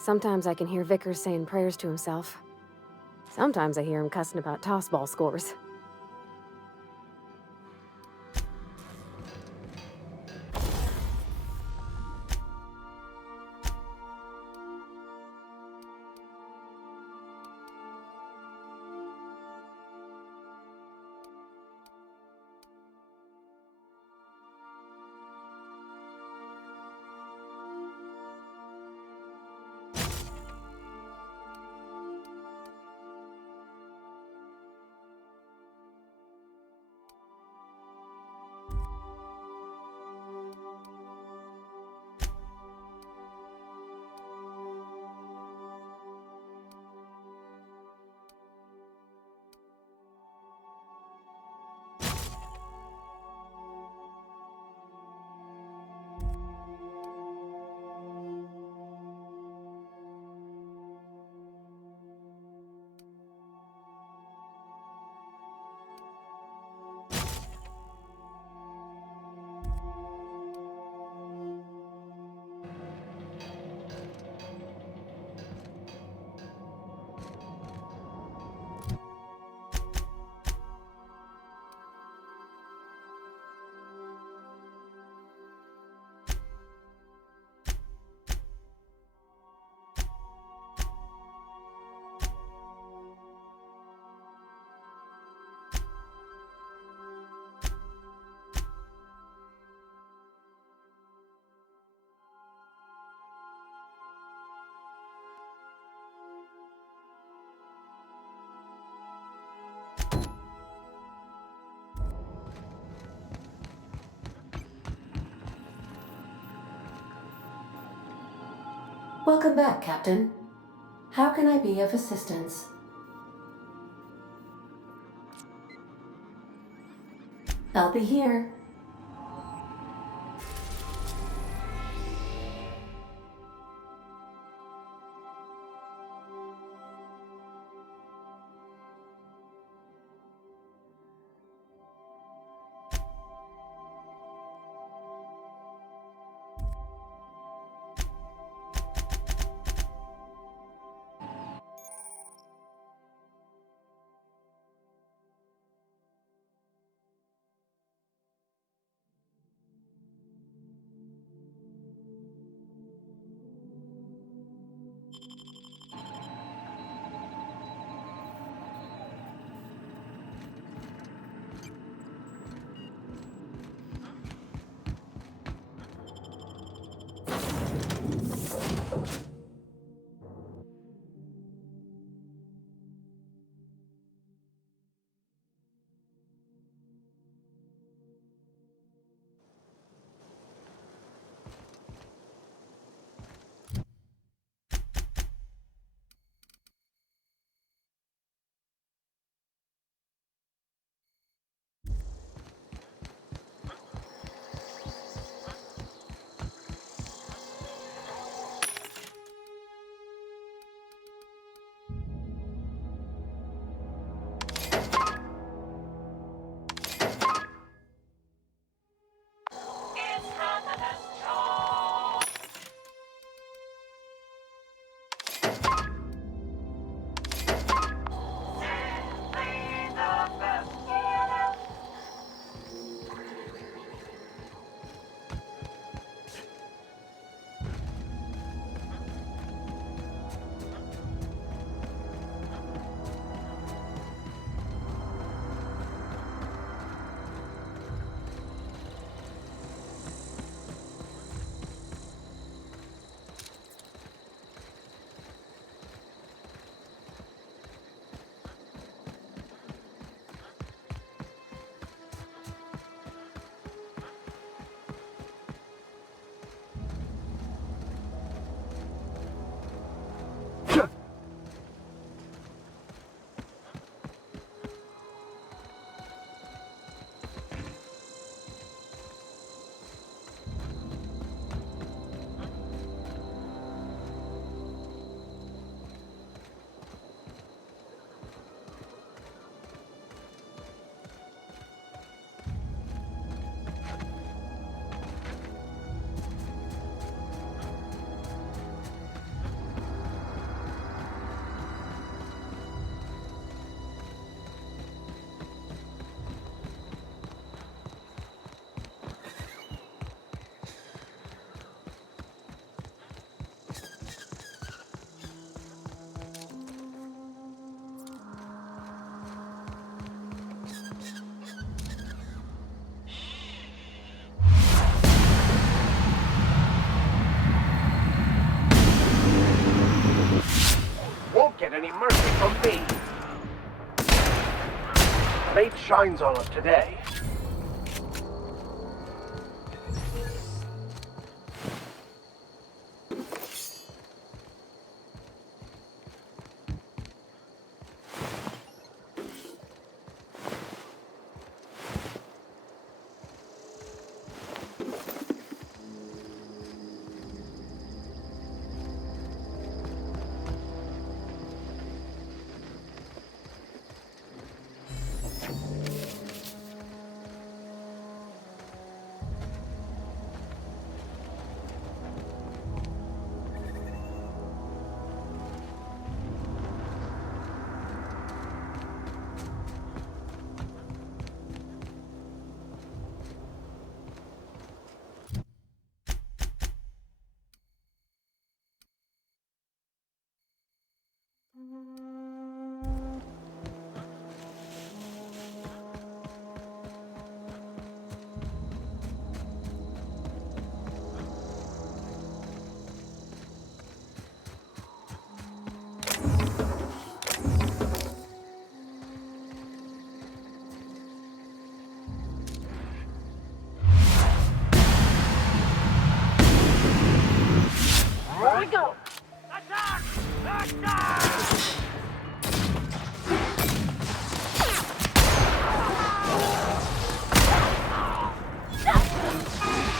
Sometimes I can hear Vickers saying prayers to himself. Sometimes I hear him cussing about tossball scores. Welcome back, Captain. How can I be of assistance? I'll be here. any mercy from me. Fate shines on us today. Here we go! Attack! Attack!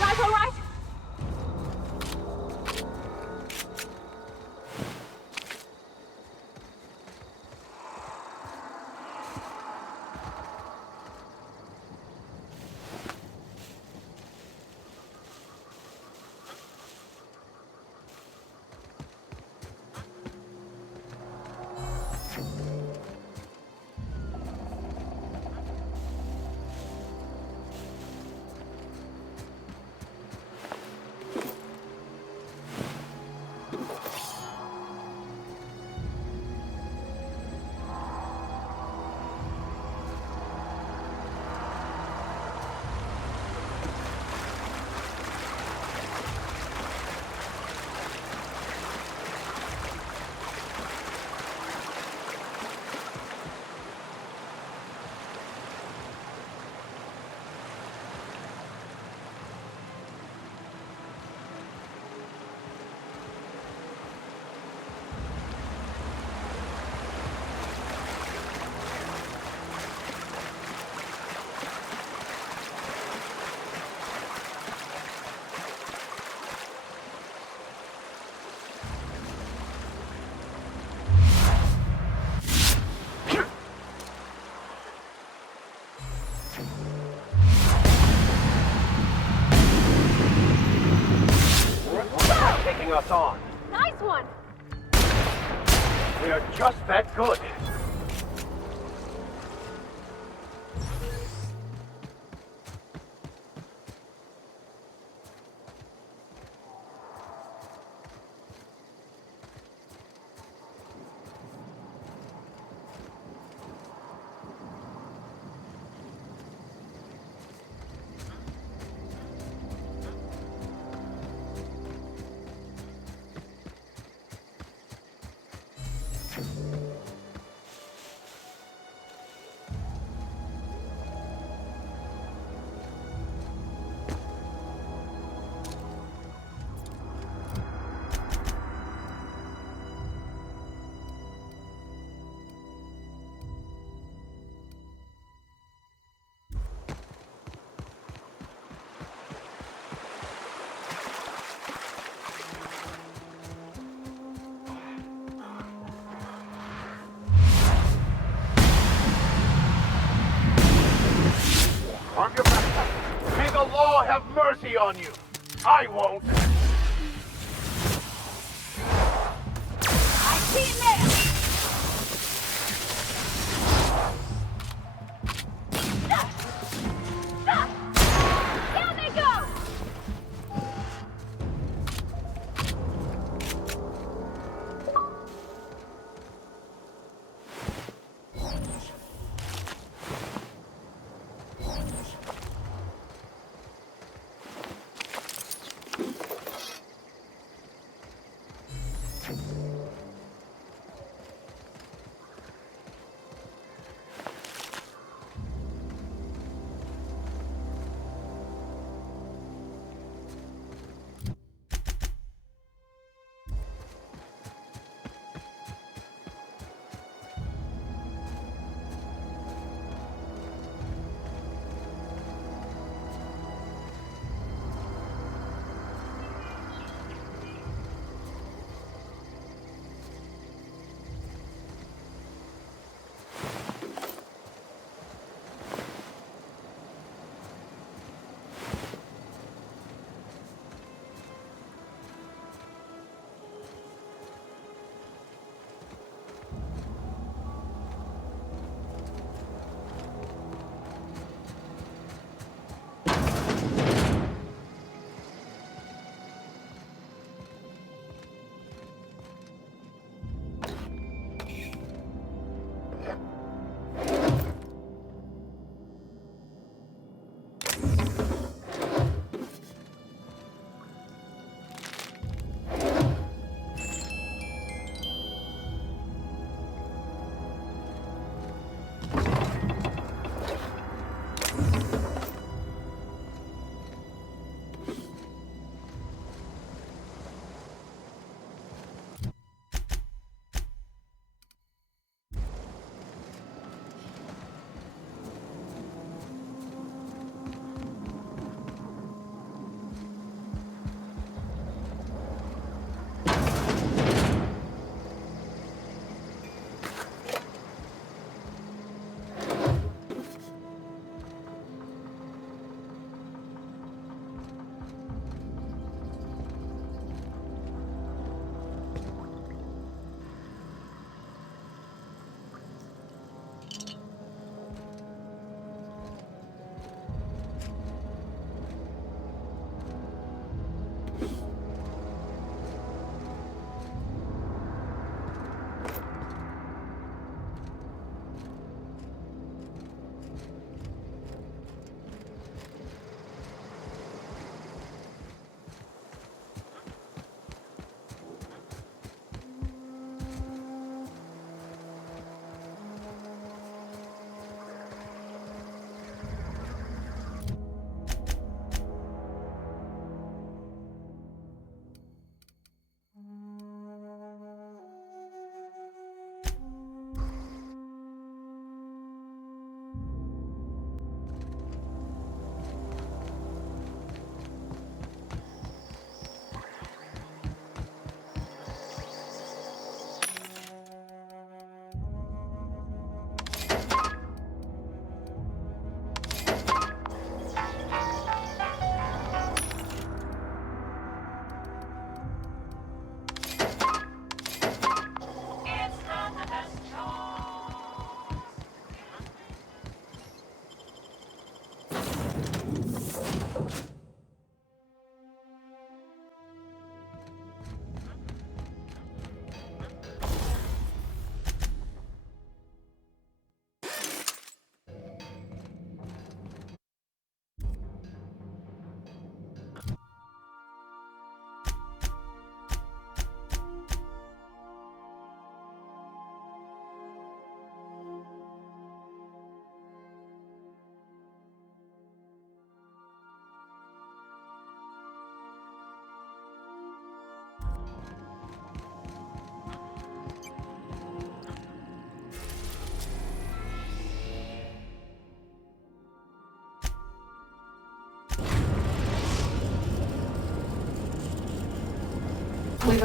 Guys, all right? Taking us on. Nice one! We are just that good. On your back. May the law have mercy on you. I won't. I see it now! Down they go!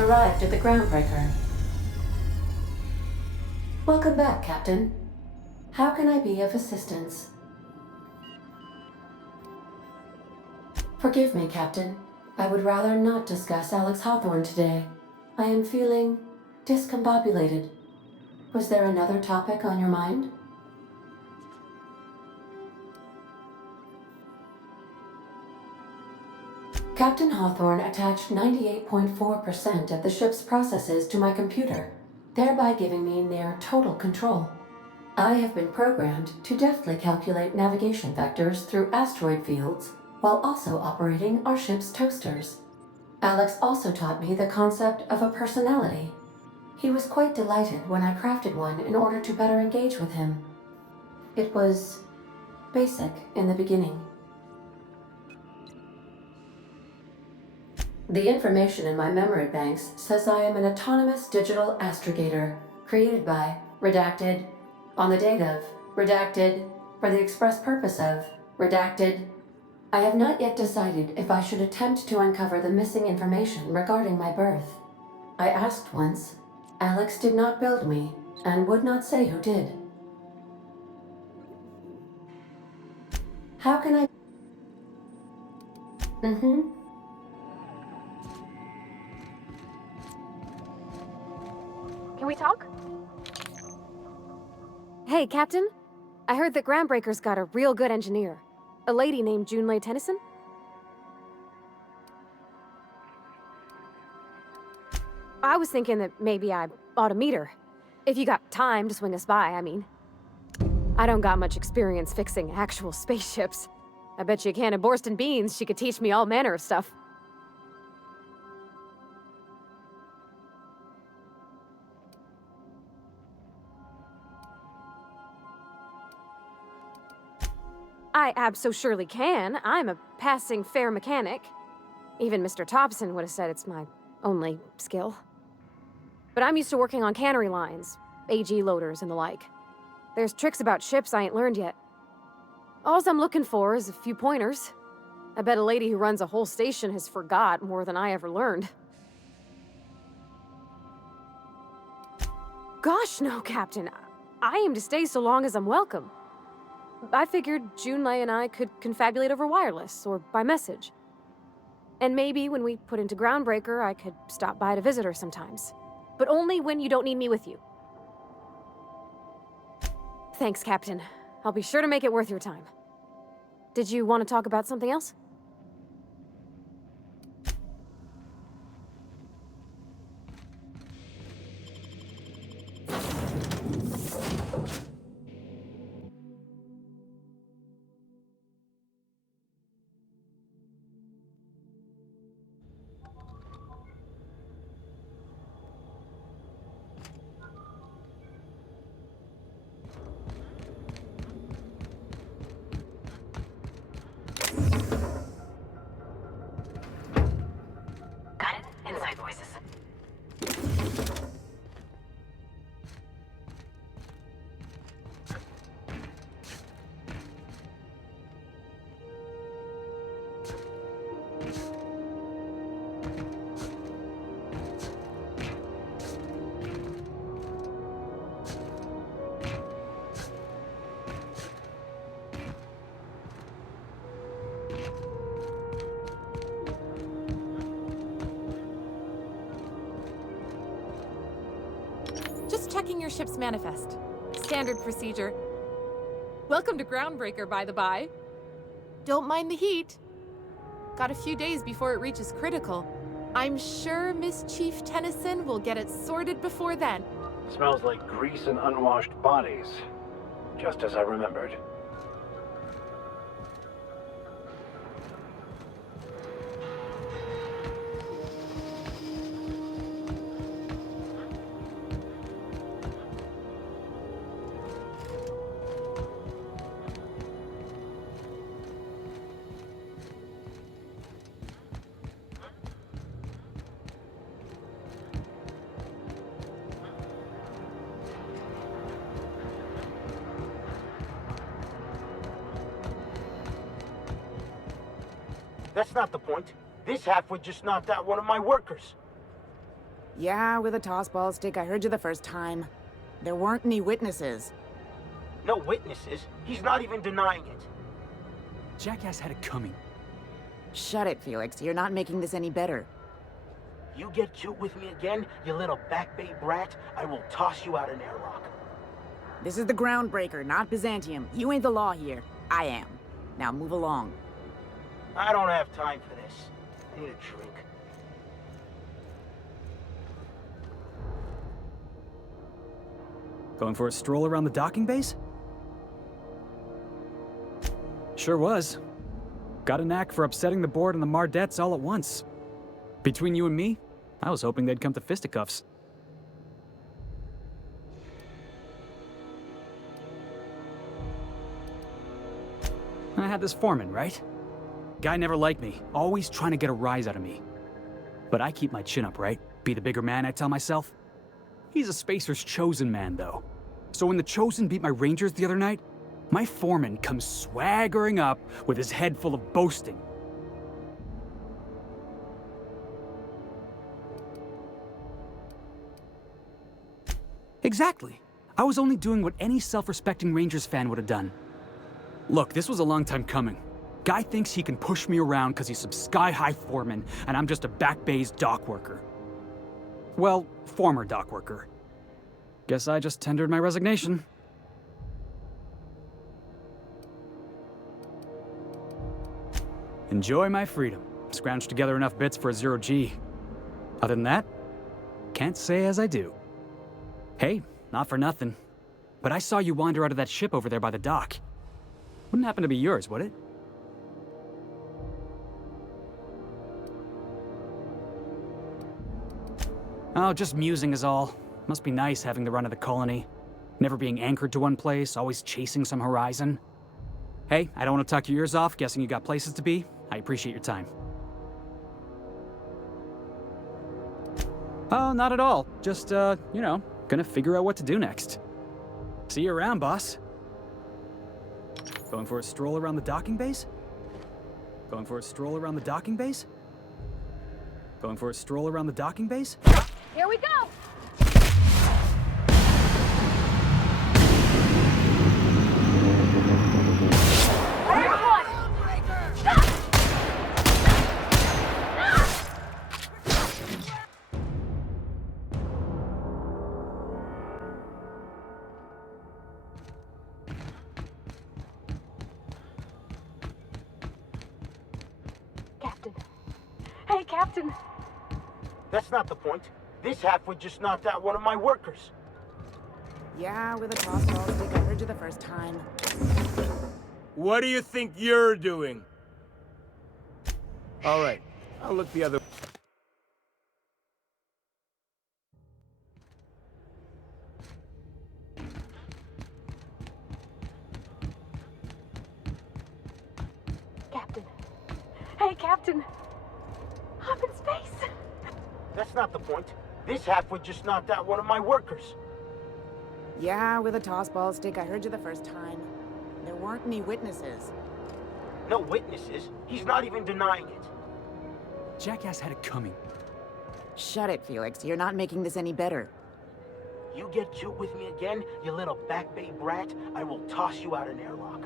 arrived at the groundbreaker. Welcome back, Captain. How can I be of assistance? Forgive me, Captain. I would rather not discuss Alex Hawthorne today. I am feeling discombobulated. Was there another topic on your mind? Captain Hawthorne attached 98.4% of the ship's processes to my computer, thereby giving me near total control. I have been programmed to deftly calculate navigation vectors through asteroid fields while also operating our ship's toasters. Alex also taught me the concept of a personality. He was quite delighted when I crafted one in order to better engage with him. It was basic in the beginning. The information in my memory banks says I am an autonomous digital astrogator, created by, redacted, on the date of, redacted, for the express purpose of, redacted. I have not yet decided if I should attempt to uncover the missing information regarding my birth. I asked once. Alex did not build me, and would not say who did. How can I... Can we talk? Hey, Captain. I heard that Groundbreaker's got a real good engineer. A lady named Junlei Tennyson? I was thinking that maybe I ought to meet her. If you got time to swing us by, I mean. I don't got much experience fixing actual spaceships. I bet you a can of Borston beans she could teach me all manner of stuff. I abso-surely can. I'm a passing fair mechanic. Even Mr. Thompson would have said it's my only skill. But I'm used to working on cannery lines, AG loaders and the like. There's tricks about ships I ain't learned yet. Alls I'm looking for is a few pointers. I bet a lady who runs a whole station has forgot more than I ever learned. Gosh, no, Captain. I aim to stay so long as I'm welcome. I figured Junlei and I could confabulate over wireless, or by message. And maybe when we put into Groundbreaker, I could stop by to visit her sometimes. But only when you don't need me with you. Thanks, Captain. I'll be sure to make it worth your time. Did you want to talk about something else? Checking your ship's manifest. Standard procedure. Welcome to Groundbreaker, by the by. Don't mind the heat. Got a few days before it reaches critical. I'm sure Miss Chief Tennyson will get it sorted before then. Smells like grease and unwashed bodies. Just as I remembered. That's not the point. This half would just knocked out one of my workers. Yeah, with a tossball stick, I heard you the first time. There weren't any witnesses. No witnesses? He's not even denying it. Jackass had it coming. Shut it, Felix. You're not making this any better. You get cute with me again, you little back bay brat, I will toss you out an airlock. This is the Groundbreaker, not Byzantium. You ain't the law here. I am. Now move along. I don't have time for this. I need a drink. Going for a stroll around the docking base? Sure was. Got a knack for upsetting the board and the Mardettes all at once. Between you and me, I was hoping they'd come to fisticuffs. I had this foreman, right? Guy never liked me, always trying to get a rise out of me. But I keep my chin up, right? Be the bigger man, I tell myself. He's a Spacer's chosen man, though. So when the Chosen beat my Rangers the other night, my foreman comes swaggering up with his head full of boasting. Exactly. I was only doing what any self-respecting Rangers fan would have done. Look, this was a long time coming. Guy thinks he can push me around because he's some sky-high foreman, and I'm just a back bay's dock worker. Well, former dock worker. Guess I just tendered my resignation. Enjoy my freedom. Scrounged together enough bits for a 0G. Other than that, can't say as I do. Hey, not for nothing, but I saw you wander out of that ship over there by the dock. Wouldn't happen to be yours, would it? Oh, just musing is all. Must be nice having the run of the colony. Never being anchored to one place, always chasing some horizon. Hey, I don't want to talk your ears off, guessing you got places to be. I appreciate your time. Oh, not at all. Just, you know, gonna figure out what to do next. See you around, boss. Going for a stroll around the docking base? Going for a stroll around the docking base? Going for a stroll around the docking base? Here we go! Captain. Hey, Captain. That's not the point. This halfwit just knocked out one of my workers. Yeah, with a tossball stick, I heard you the first time. What do you think you're doing? All right, I'll look the other... Captain. Hey, Captain. I'm in space. That's not the point. This halfwit just knocked out one of my workers. Yeah, with a tossball stick, I heard you the first time. There weren't any witnesses. No witnesses? He's not even denying it. Jackass had it coming. Shut it, Felix. You're not making this any better. You get cute with me again, you little back bay brat, I will toss you out an airlock.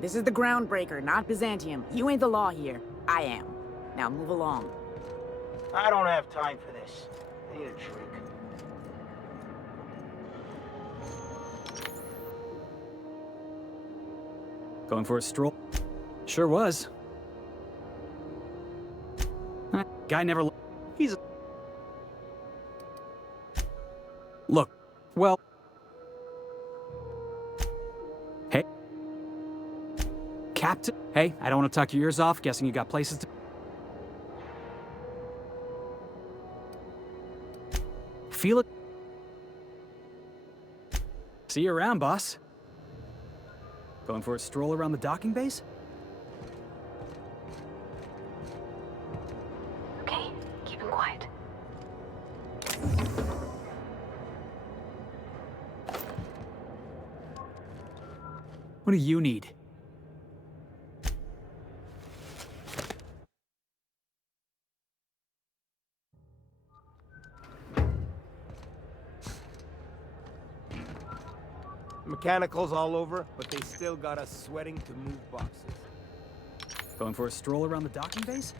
This is the Groundbreaker, not Byzantium. You ain't the law here. I am. Now move along. I don't have time for this. I need a drink. Going for a stroll? Sure was. Guy never... He's... Look, well... Hey. Captain? Hey, I don't want to talk your ears off, guessing you got places to... Feel it? See you around, boss. Going for a stroll around the docking base? Okay, keep him quiet. What do you need? mechanicals all over, but they still got us sweating to move boxes. Going for a stroll around the docking base?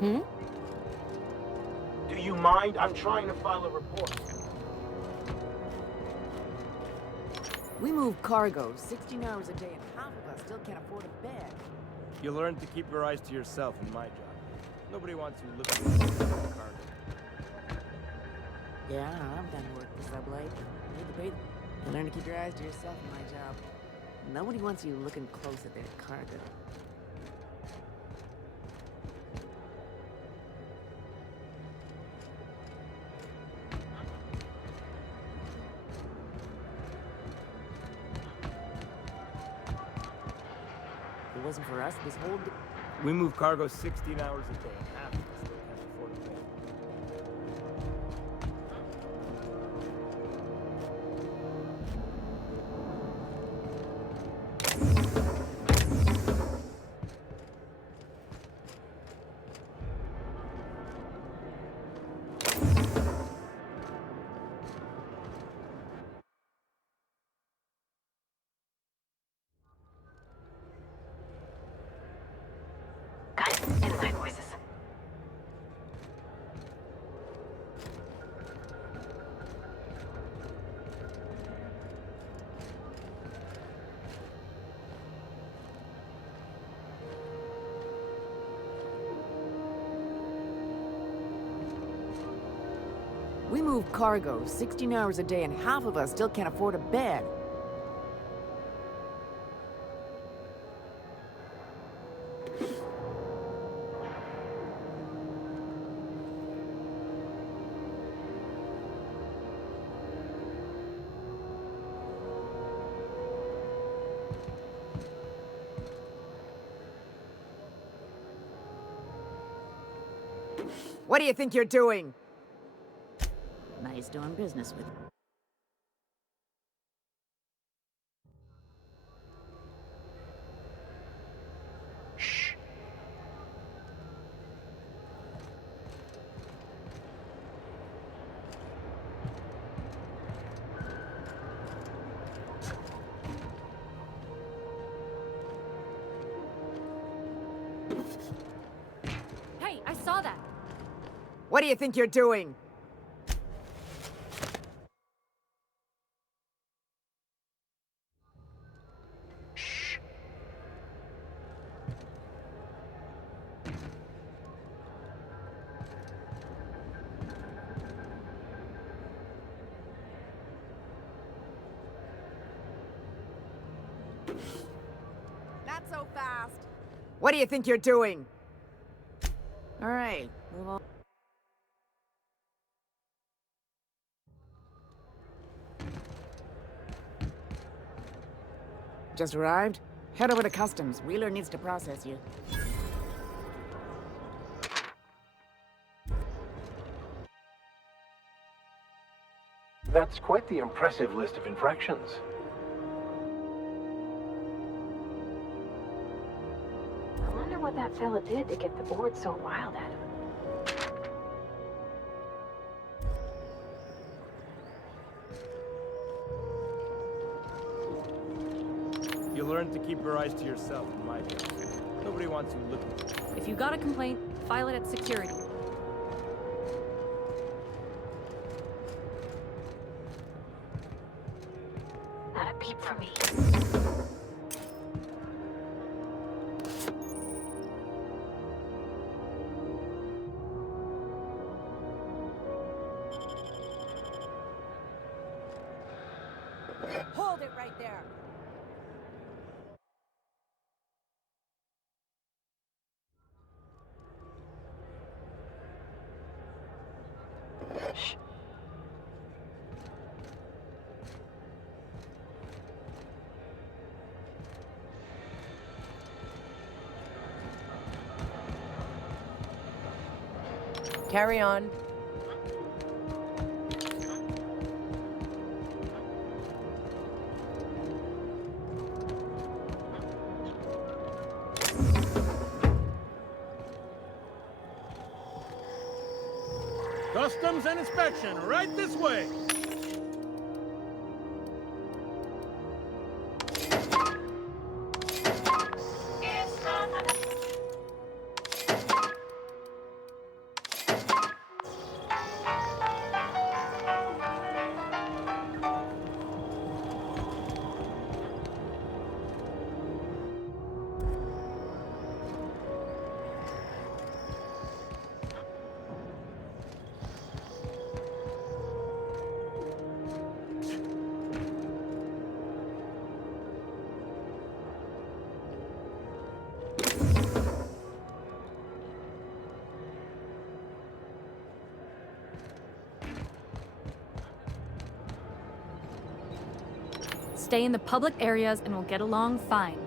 Do you mind? I'm trying to file a report. We move cargo 16 hours a day, and half of us still can't afford a bed. You learn to keep your eyes to yourself in my job. Nobody wants you looking at the cargo. Yeah, I'm done work the subway. You learn to keep your eyes to yourself in my job. Nobody wants you looking close at their cargo. If it wasn't for us, this whole... We move cargo 16 hours a day, and half of us still can't afford a bed. Guys, inside voices. We move cargo 16 hours a day, and half of us still can't afford a bed. What do you think you're doing? Nice doing business with you. Shh. Hey, I saw that. What do you think you're doing? Shh. Not so fast. What do you think you're doing? All right, move on. Just arrived? Head over to customs. Wheeler needs to process you. That's quite the impressive list of infractions. I wonder what that fella did to get the board so riled at him. You learn to keep your eyes to yourself in my job. Nobody wants you looking. If you got a complaint, file it at security. Not a peep from me. Hold it right there! Carry on. Customs and inspection, right this way! Stay in the public areas and we'll get along fine.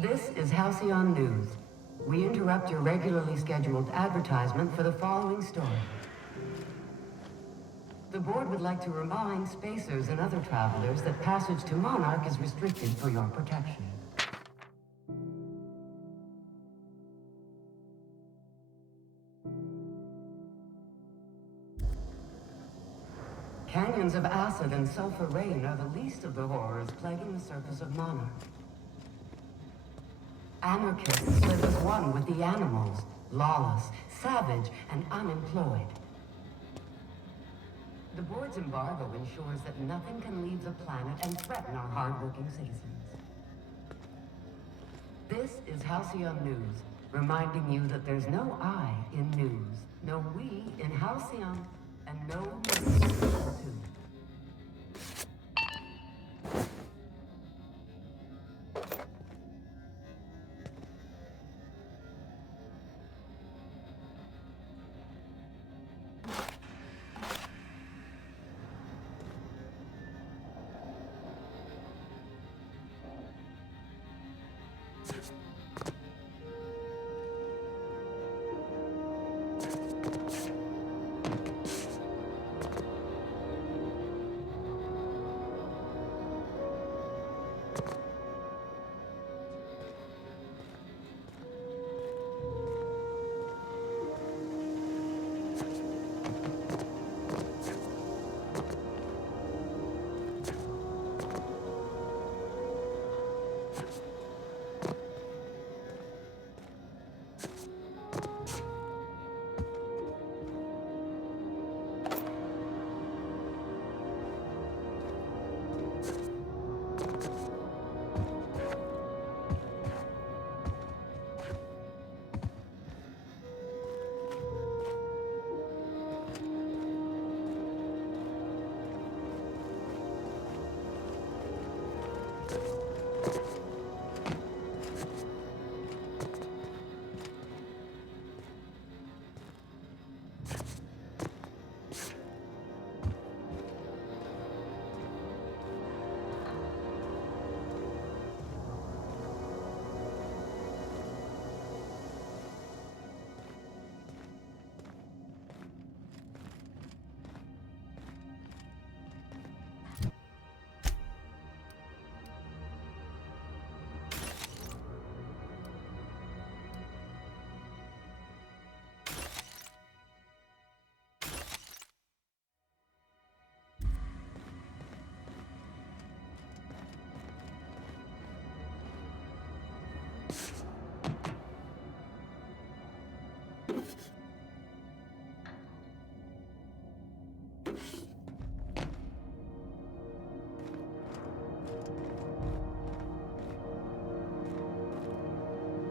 This is Halcyon News. We interrupt your regularly scheduled advertisement for the following story. The board would like to remind spacers and other travelers that passage to Monarch is restricted for your protection. Canyons of acid and sulfur rain are the least of the horrors plaguing the surface of Monarch. Anarchists live as one with the animals, lawless, savage, and unemployed. The board's embargo ensures that nothing can leave the planet and threaten our hardworking citizens. This is Halcyon News, reminding you that there's no I in news, no we in Halcyon, and no me in Halcyon.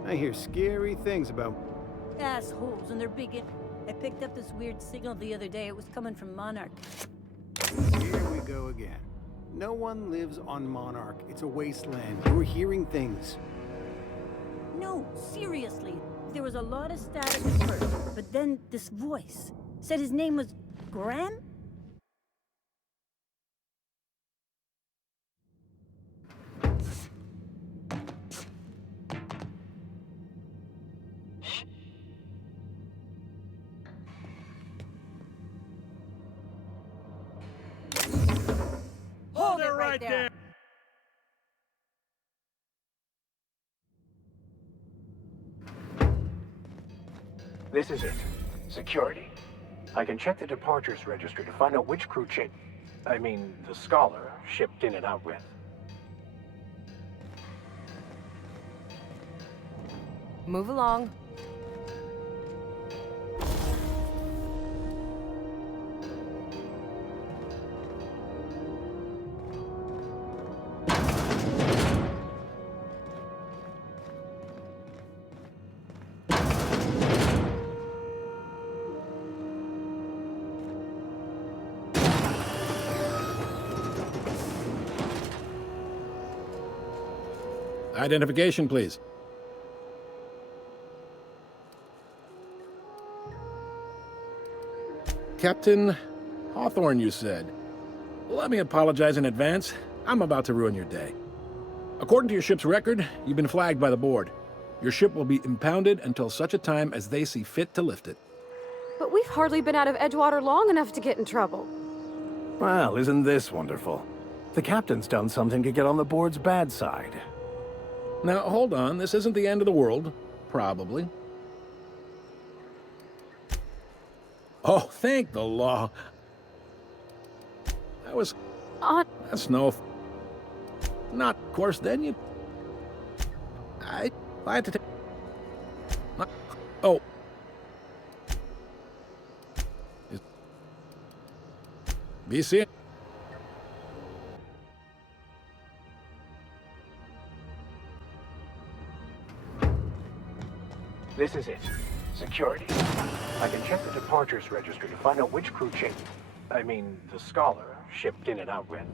I hear scary things about... Assholes and their big... I picked up this weird signal the other day. It was coming from Monarch. Here we go again. No one lives on Monarch. It's a wasteland. We're hearing things. No, seriously. There was a lot of static at first, but then this voice said his name was Graham? Hold it right there! This is it. Security. I can check the departures registry to find out which crew the Scholar, shipped in and out with. Move along. Identification, please. Captain Hawthorne, you said. Let me apologize in advance. I'm about to ruin your day. According to your ship's record, you've been flagged by the board. Your ship will be impounded until such a time as they see fit to lift it. But we've hardly been out of Edgewater long enough to get in trouble. Well, isn't this wonderful? The captain's done something to get on the board's bad side. Now, hold on. This isn't the end of the world. Probably. Oh, thank the law. That was... That's no... Not, of course, then you... I had to take... Oh. Be seeing... This is it. Security. I can check the departures registry to find out which crew chief, I mean, the Scholar, shipped in and out with.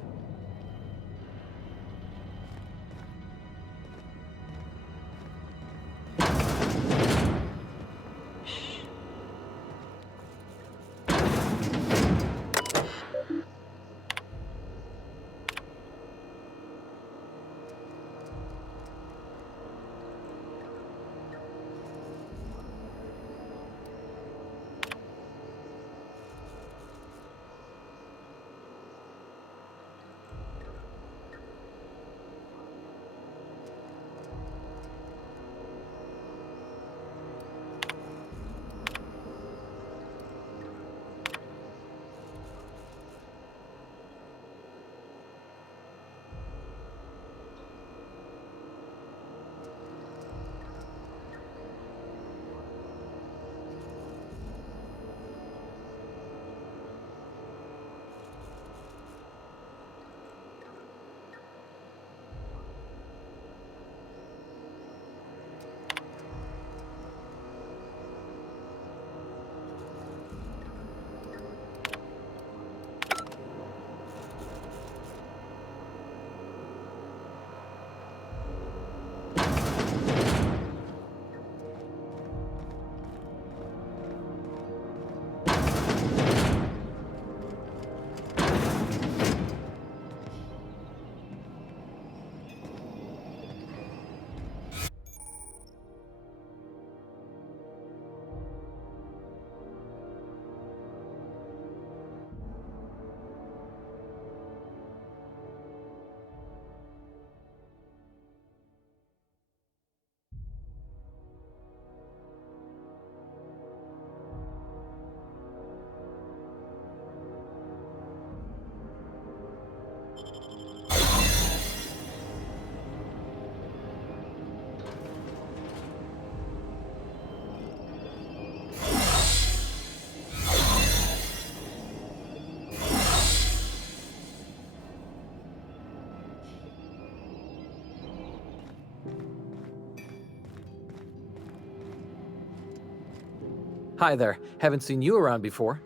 Hi there. Haven't seen you around before.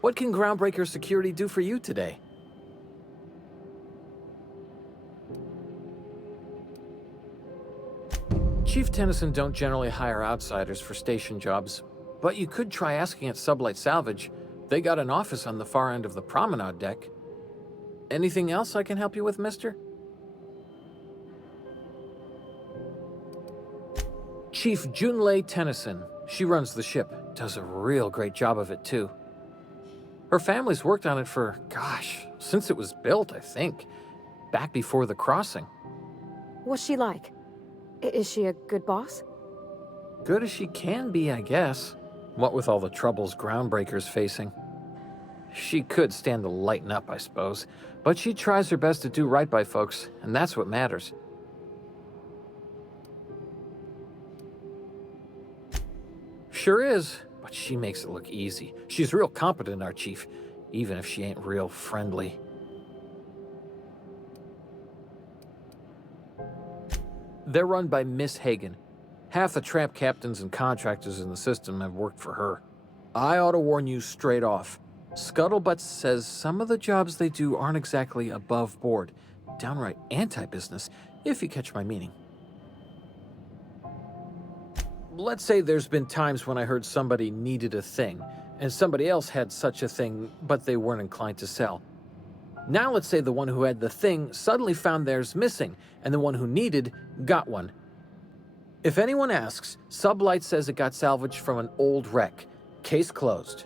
What can Groundbreaker Security do for you today? Chief Tennyson don't generally hire outsiders for station jobs, but you could try asking at Sublight Salvage. They got an office on the far end of the promenade deck. Anything else I can help you with, mister? Chief Junlei Tennyson. She runs the ship. Does a real great job of it, too. Her family's worked on it for, gosh, since it was built, I think. Back before the crossing. What's she like? Is she a good boss? Good as she can be, I guess. What with all the troubles Groundbreaker's facing. She could stand to lighten up, I suppose. But she tries her best to do right by folks, and that's what matters. Sure is, but she makes it look easy. She's real competent, our chief, even if she ain't real friendly. They're run by Miss Hagen. Half the tramp captains and contractors in the system have worked for her. I ought to warn you straight off. Scuttlebutt says some of the jobs they do aren't exactly above board. Downright anti-business. if you catch my meaning. Let's say there's been times when I heard somebody needed a thing, and somebody else had such a thing, but they weren't inclined to sell. Now let's say the one who had the thing suddenly found theirs missing, and the one who needed got one. If anyone asks, Sublight says it got salvaged from an old wreck. Case closed.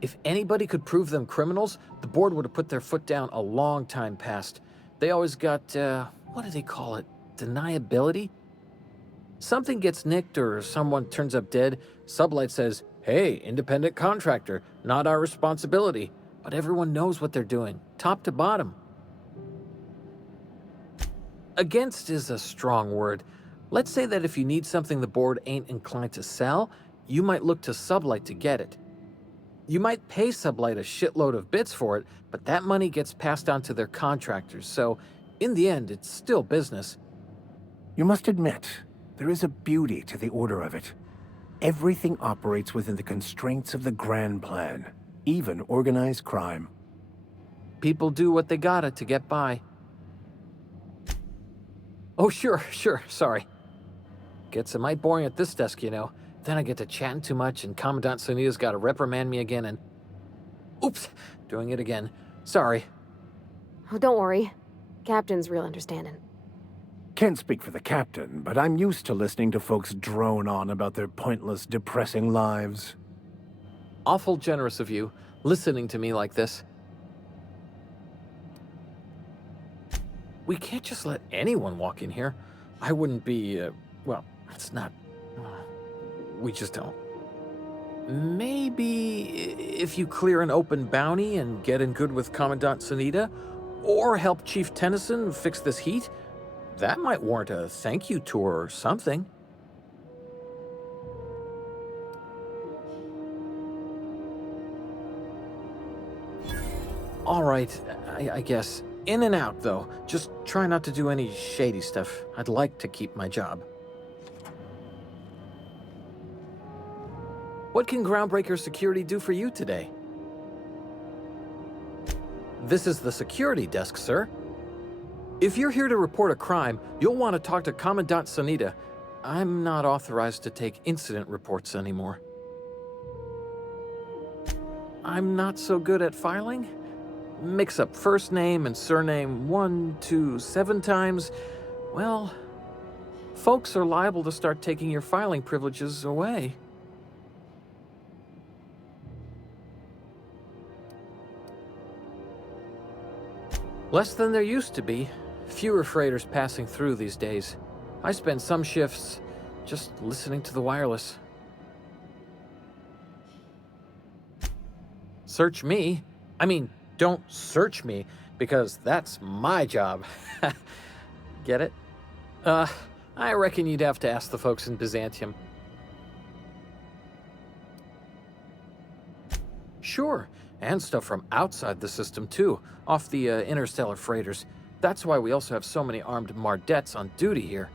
If anybody could prove them criminals, the board would have put their foot down a long time past. They always got, what do they call it? Deniability? Something gets nicked or someone turns up dead, Sublight says, hey, independent contractor, not our responsibility. But everyone knows what they're doing, top to bottom. Against is a strong word. Let's say that if you need something the board ain't inclined to sell, you might look to Sublight to get it. You might pay Sublight a shitload of bits for it, but that money gets passed on to their contractors, so in the end, it's still business. You must admit, there is a beauty to the order of it. Everything operates within the constraints of the grand plan, even organized crime. People do what they gotta to get by. Oh, sure, sorry. Gets a mite boring at this desk, you know. Then I get to chatting too much and Commandant Sonia's gotta reprimand me again and... Oops, doing it again. Sorry. Oh, don't worry. Captain's real understanding. Can't speak for the captain, but I'm used to listening to folks drone on about their pointless, depressing lives. Awful generous of you, listening to me like this. We can't just let anyone walk in here. I wouldn't be, well, it's not... we just don't. Maybe if you clear an open bounty and get in good with Commandant Sunita, or help Chief Tennyson fix this heat, that might warrant a thank you tour or something. All right, I guess. In and out, though. Just try not to do any shady stuff. I'd like to keep my job. What can Groundbreaker Security do for you today? This is the security desk, sir. If you're here to report a crime, you'll want to talk to Commandant Sunita. I'm not authorized to take incident reports anymore. I'm not so good at filing. Mix up first name and surname 1, 2, 7 times. Well, folks are liable to start taking your filing privileges away. Less than there used to be. Fewer freighters passing through these days. I spend some shifts just listening to the wireless. Search me? I mean, don't search me, because that's my job. Get it? I reckon you'd have to ask the folks in Byzantium. Sure, and stuff from outside the system too, off the interstellar freighters. That's why we also have so many armed Mardettes on duty here.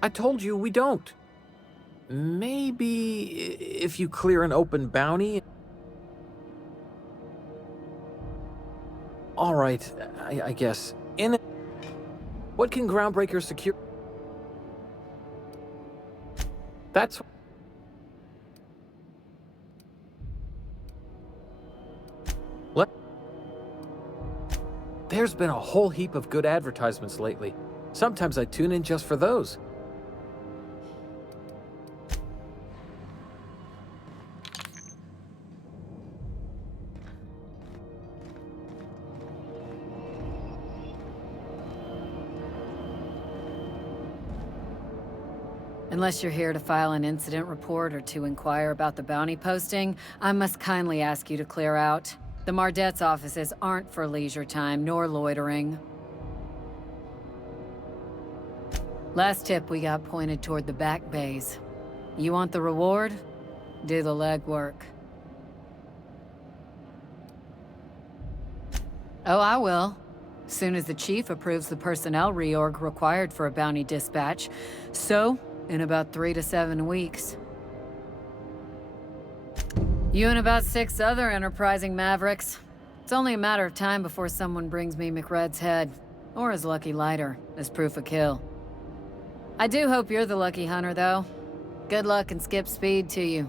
I told you we don't. Maybe if you clear an open bounty. All right, I guess. What can Groundbreaker secure? That's... There's been a whole heap of good advertisements lately. Sometimes I tune in just for those. Unless you're here to file an incident report or to inquire about the bounty posting, I must kindly ask you to clear out. The Mardet's offices aren't for leisure time nor loitering. Last tip we got pointed toward the back bays. You want the reward? Do the legwork. Oh, I will. Soon as the chief approves the personnel reorg required for a bounty dispatch. So, in about 3 to 7 weeks. You and about 6 other enterprising mavericks. It's only a matter of time before someone brings me McRed's head, or his lucky lighter, as proof of kill. I do hope you're the lucky hunter, though. Good luck and skip speed to you.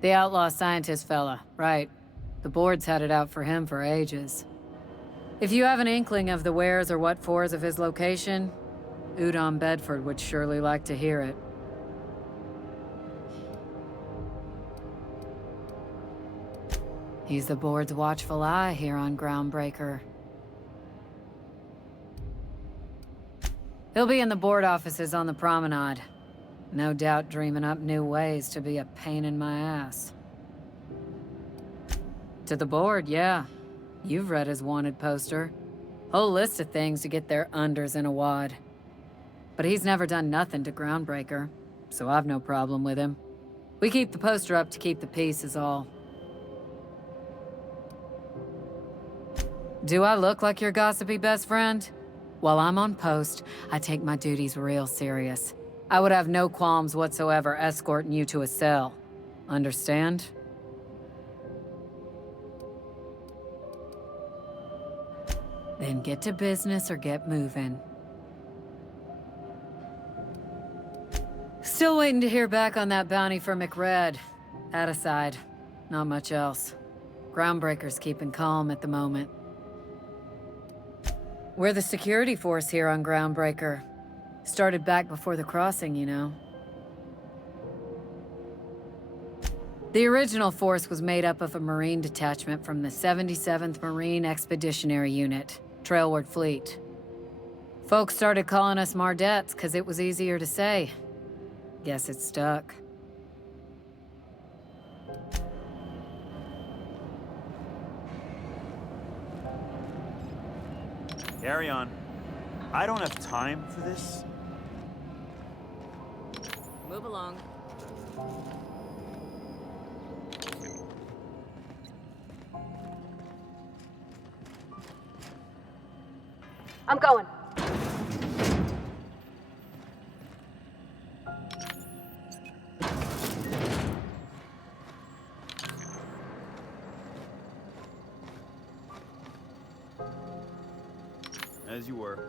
The outlaw scientist fella, right. The board's had it out for him for ages. If you have an inkling of the wheres or what-fors of his location, Udon Bedford would surely like to hear it. He's the board's watchful eye here on Groundbreaker. He'll be in the board offices on the promenade. No doubt dreaming up new ways to be a pain in my ass. To the board, yeah. You've read his wanted poster. Whole list of things to get their unders in a wad. But he's never done nothing to Groundbreaker, so I've no problem with him. We keep the poster up to keep the peace is all. Do I look like your gossipy best friend? While I'm on post, I take my duties real serious. I would have no qualms whatsoever escorting you to a cell. Understand? Then get to business or get moving. Still waiting to hear back on that bounty for McRed. That aside, not much else. Groundbreaker's keeping calm at the moment. We're the security force here on Groundbreaker. Started back before the crossing, you know. The original force was made up of a Marine detachment from the 77th Marine Expeditionary Unit, Trailward Fleet. Folks started calling us Mardettes because it was easier to say. Guess it stuck. Carry on. I don't have time for this. Move along. I'm going. As you were.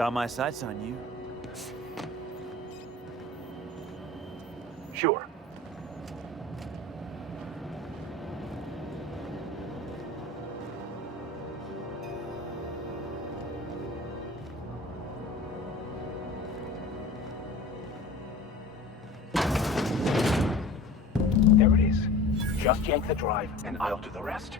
Got my sights on you. Sure. There it is. Just yank the drive, and I'll do the rest.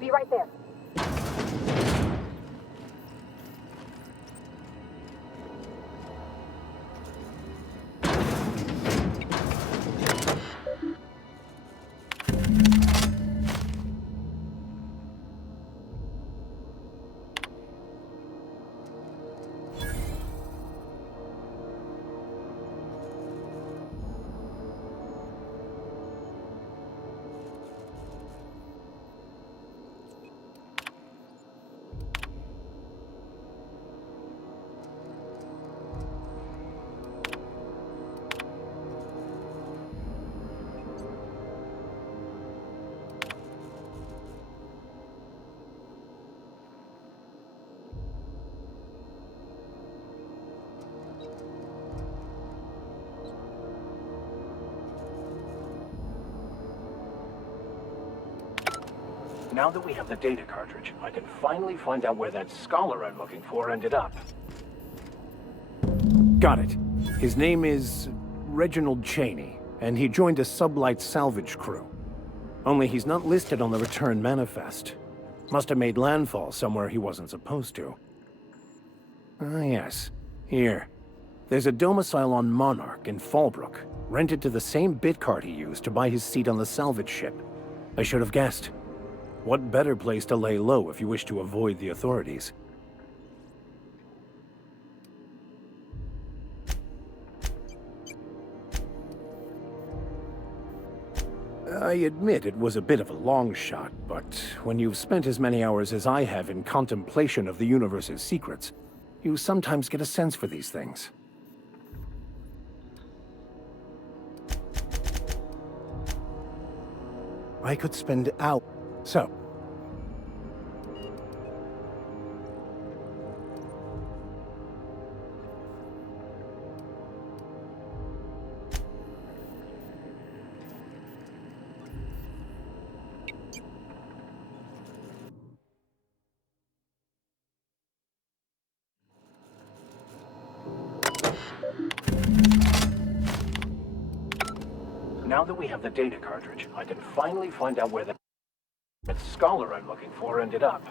Be right there. Now that we have the data cartridge, I can finally find out where that scholar I'm looking for ended up. Got it. His name is Reginald Cheney, and he joined a sublight salvage crew. Only he's not listed on the return manifest. Must have made landfall somewhere he wasn't supposed to. Ah, yes. Here. There's a domicile on Monarch in Fallbrook, rented to the same bit card he used to buy his seat on the salvage ship. I should have guessed. What better place to lay low if you wish to avoid the authorities? I admit it was a bit of a long shot, but when you've spent as many hours as I have in contemplation of the universe's secrets, you sometimes get a sense for these things. I could spend hours. So. Now that we have the data cartridge, I can finally find out where that scholar I'm looking for ended up.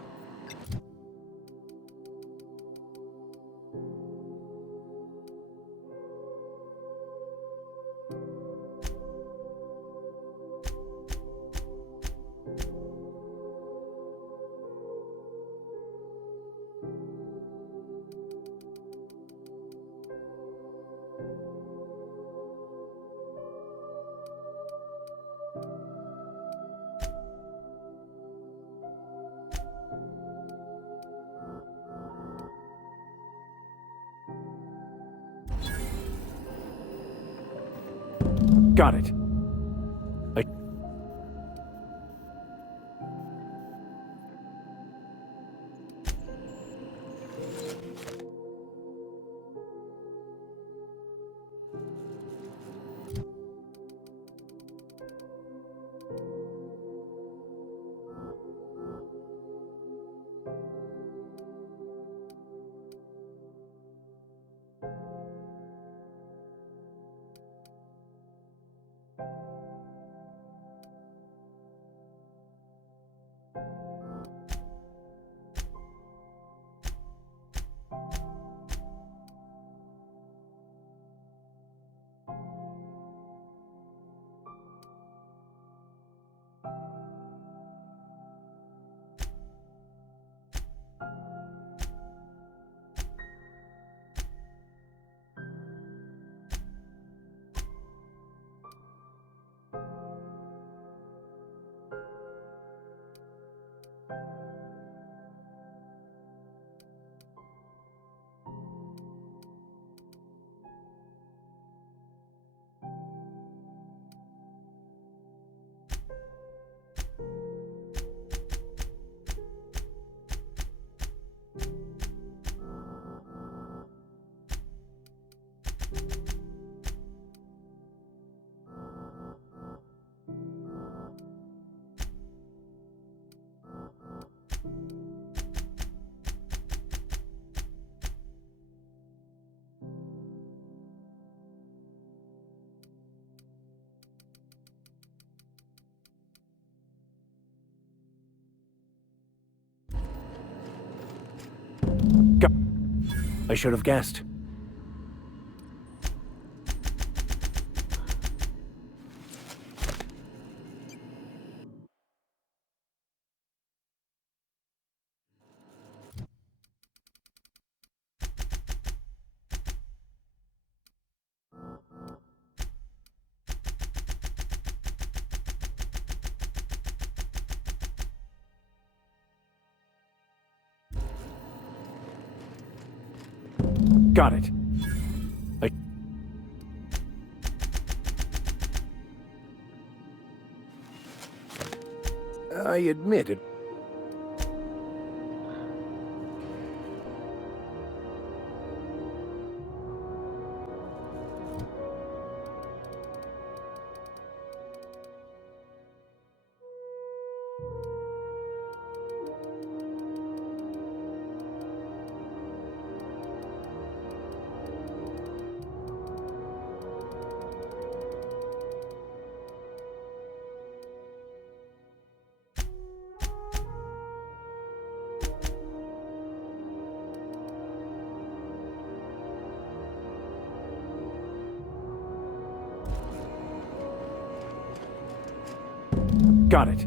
Got it. I should have guessed. Got it. I admit it. Got it.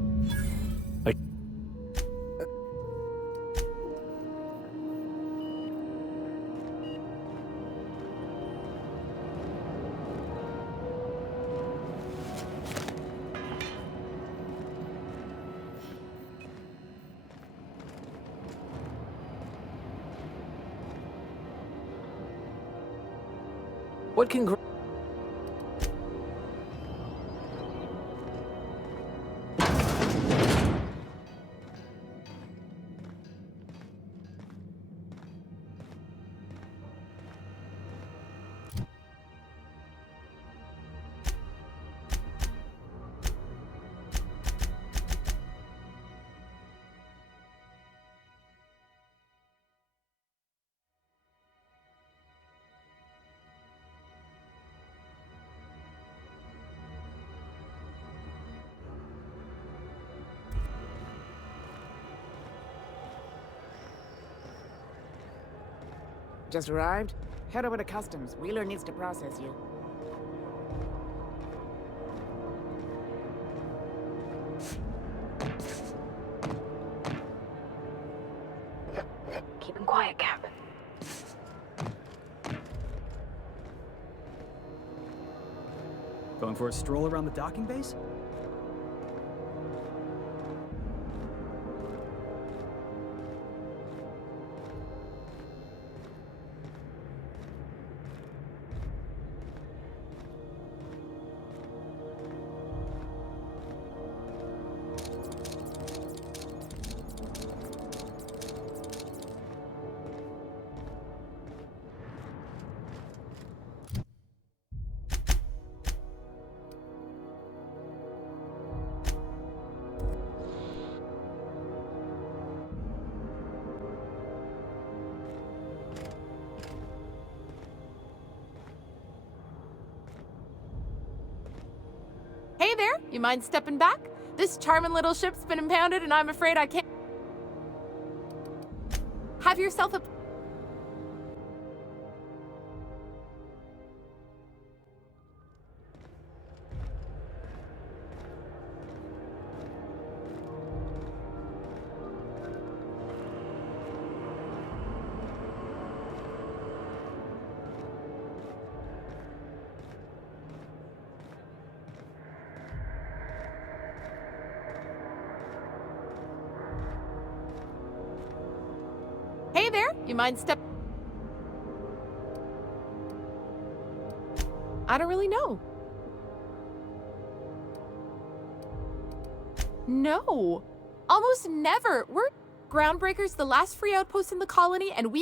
What can... Just arrived? Head over to customs. Wheeler needs to process you. Keep him quiet, Cap. Going for a stroll around the docking base? Hey there, you mind stepping back? This charming little ship's been impounded and I'm afraid I can't... Have yourself a... Hey there, you mind step... I don't really know. No, almost never. We're groundbreakers, the last free outpost in the colony, and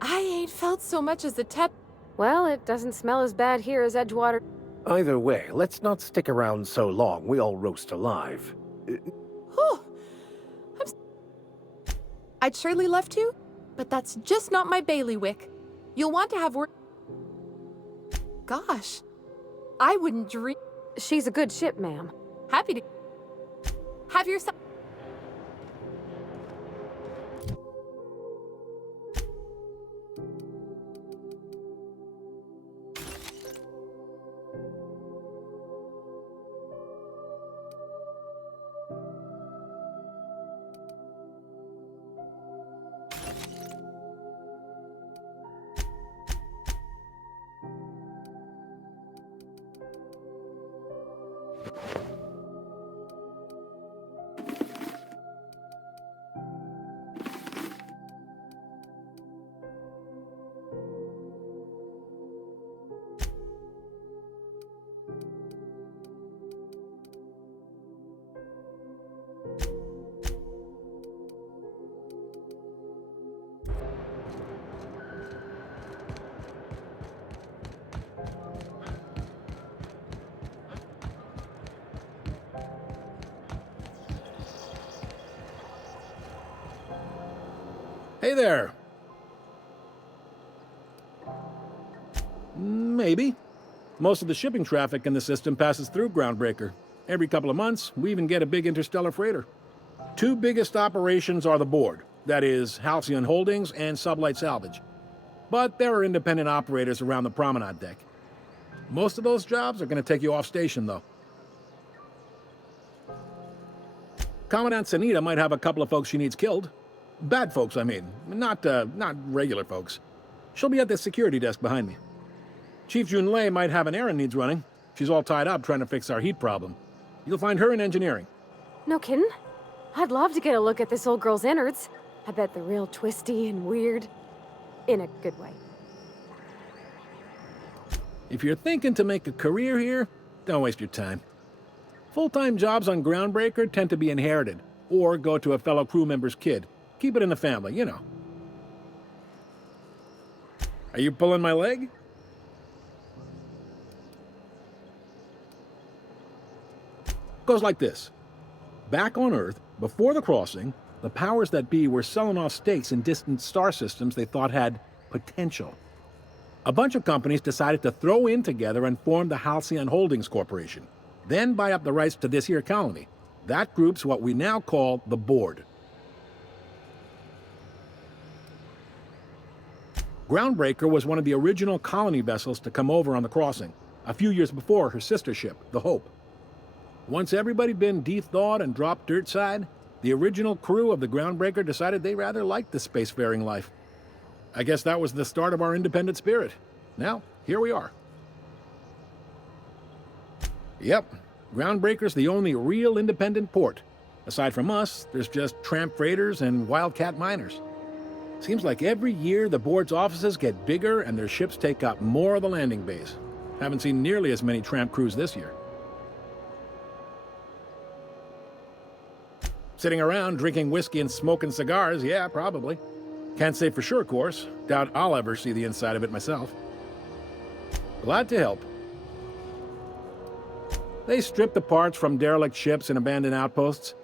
I ain't felt so much as a tep... Well, it doesn't smell as bad here as Edgewater. Either way, let's not stick around so long. We all roast alive. Whew. I'd surely love to, but that's just not my bailiwick. You'll want to have work... Gosh, I wouldn't dream... She's a good ship, ma'am. Happy to... Have yourself... Hey there. Maybe. Most of the shipping traffic in the system passes through Groundbreaker. Every couple of months, we even get a big interstellar freighter. Two biggest operations are the board, that is, Halcyon Holdings and Sublight Salvage. But there are independent operators around the promenade deck. Most of those jobs are going to take you off station, though. Commandant Sanita might have a couple of folks she needs killed. Bad folks, I mean. Not regular folks. She'll be at the security desk behind me. Chief Junlei might have an errand needs running. She's all tied up trying to fix our heat problem. You'll find her in engineering. No kidding? I'd love to get a look at this old girl's innards. I bet they're real twisty and weird. In a good way. If you're thinking to make a career here, don't waste your time. Full-time jobs on Groundbreaker tend to be inherited, or go to a fellow crew member's kid. Keep it in the family, you know. Are you pulling my leg? Goes like this. Back on Earth, before the crossing, the powers that be were selling off stakes in distant star systems they thought had potential. A bunch of companies decided to throw in together and form the Halcyon Holdings Corporation, then buy up the rights to this here colony. That group's what we now call the Board. Groundbreaker was one of the original colony vessels to come over on the crossing, a few years before her sister ship, the Hope. Once everybody'd been de-thawed and dropped dirt side, the original crew of the Groundbreaker decided they rather liked the spacefaring life. I guess that was the start of our independent spirit. Now, here we are. Yep, Groundbreaker's the only real independent port. Aside from us, there's just tramp freighters and wildcat miners. Seems like every year the board's offices get bigger and their ships take up more of the landing bays. Haven't seen nearly as many tramp crews this year. Sitting around drinking whiskey and smoking cigars, yeah, probably. Can't say for sure, of course. Doubt I'll ever see the inside of it myself. Glad to help. They strip the parts from derelict ships and abandoned outposts.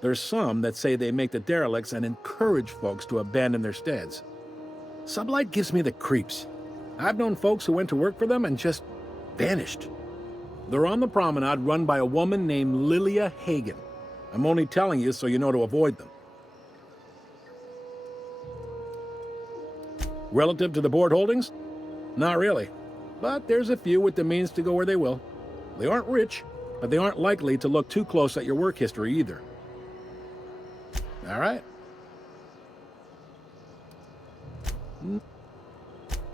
There's some that say they make the derelicts and encourage folks to abandon their steads. Sublight gives me the creeps. I've known folks who went to work for them and just vanished. They're on the promenade run by a woman named Lilia Hagen. I'm only telling you so you know to avoid them. Relative to the board holdings? Not really. But there's a few with the means to go where they will. They aren't rich, but they aren't likely to look too close at your work history either. All right.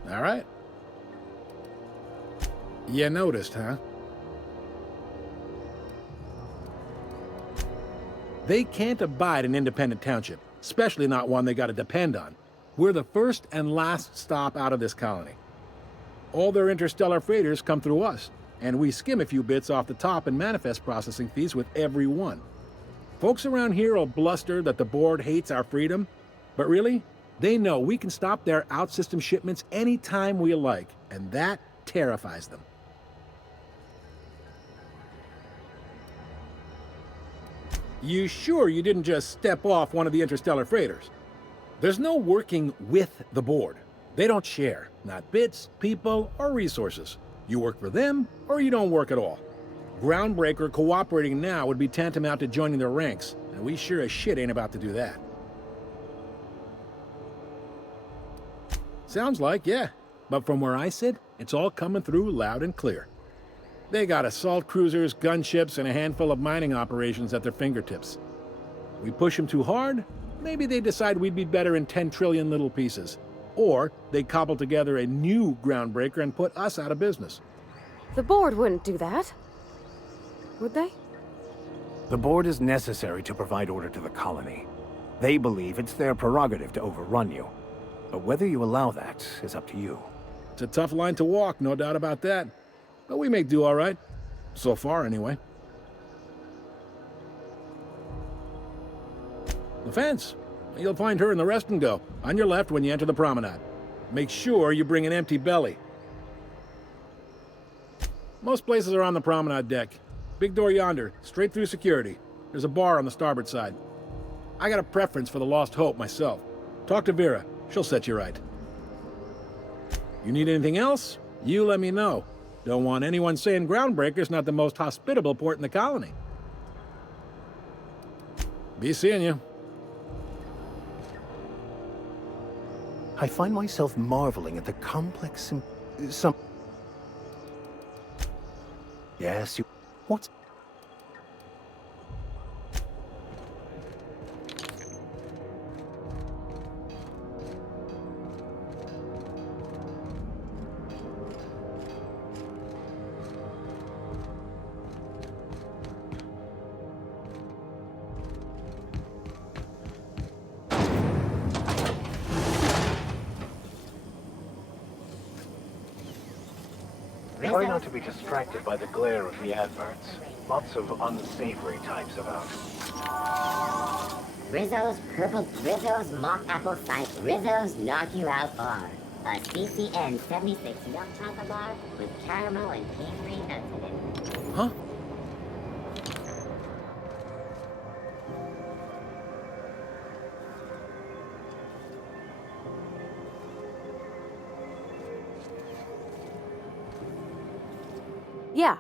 All right. You noticed, huh? They can't abide an independent township, especially not one they gotta depend on. We're the first and last stop out of this colony. All their interstellar freighters come through us, and we skim a few bits off the top in manifest processing fees with every one. Folks around here will bluster that the board hates our freedom, but really, they know we can stop their out-system shipments anytime we like, and that terrifies them. You sure you didn't just step off one of the interstellar freighters? There's no working with the board. They don't share, not bits, people, or resources. You work for them, or you don't work at all. Groundbreaker cooperating now would be tantamount to joining their ranks, and we sure as shit ain't about to do that. Sounds like, yeah. But from where I sit, it's all coming through loud and clear. They got assault cruisers, gunships, and a handful of mining operations at their fingertips. We push them too hard, maybe they decide we'd be better in 10 trillion little pieces. Or they cobble together a new Groundbreaker and put us out of business. The board wouldn't do that. Would they? The board is necessary to provide order to the colony. They believe it's their prerogative to overrun you. But whether you allow that is up to you. It's a tough line to walk, no doubt about that. But we make do all right. So far, anyway. The fence. You'll find her in the rest and go, on your left when you enter the promenade. Make sure you bring an empty belly. Most places are on the promenade deck. Big door yonder, straight through security. There's a bar on the starboard side. I got a preference for the Lost Hope myself. Talk to Vera. She'll set you right. You need anything else? You let me know. Don't want anyone saying Groundbreaker's not the most hospitable port in the colony. Be seeing you. I find myself marveling at the complex Yes, you... What? Try not to be distracted by the glare of the adverts. Lots of unsavory types about. Rizzo's mock apple cider. Rizzo's knock you out bar. A CCN 76 milk chocolate bar with caramel and pastry nuts in it. Huh? Yeah.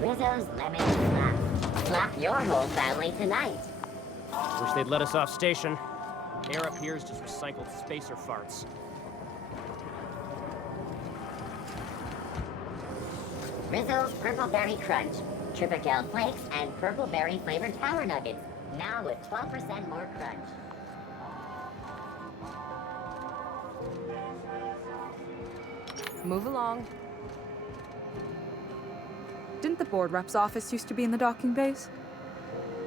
Rizzo's lemon slap. Slap your whole family tonight. Wish they'd let us off station. Air up here is just recycled spacer farts. Rizzo's Purple Berry Crunch. Triple flakes and purple berry flavored power nuggets. Now with 12% more crunch. Move along. Didn't the board rep's office used to be in the docking bays?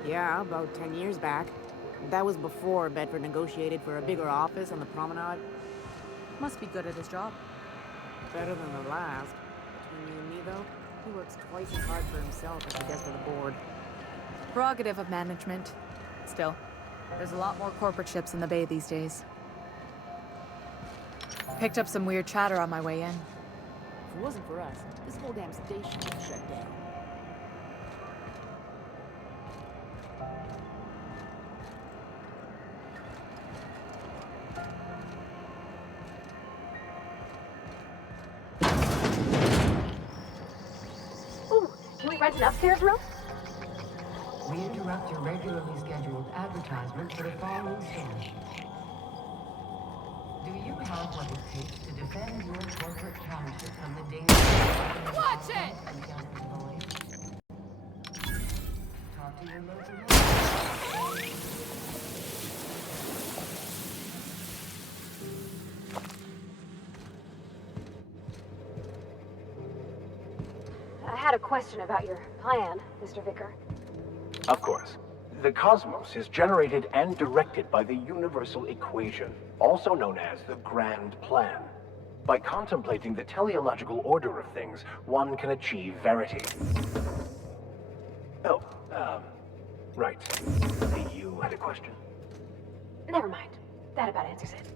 Yeah, about 10 years back. That was before Bedford negotiated for a bigger office on the promenade. Must be good at his job. Better than the last. Between you and me, though, he works twice as hard for himself as he does for the board. Prerogative of management. Still, there's a lot more corporate ships in the bay these days. Picked up some weird chatter on my way in. If it wasn't for us, this whole damn station would shut down. Ooh, can we rent an upstairs room? We interrupt your regularly scheduled advertisement for the following story. Do you have what it takes to defend your corporate township from the danger? Watch it! Talk to your local. I had a question about your plan, Mr. Vicar. Of course. The cosmos is generated and directed by the universal equation, also known as the Grand Plan. By contemplating the teleological order of things, one can achieve verity. Oh, right. You had a question? Never mind. That about answers it.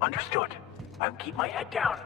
Understood. I'll keep my head down.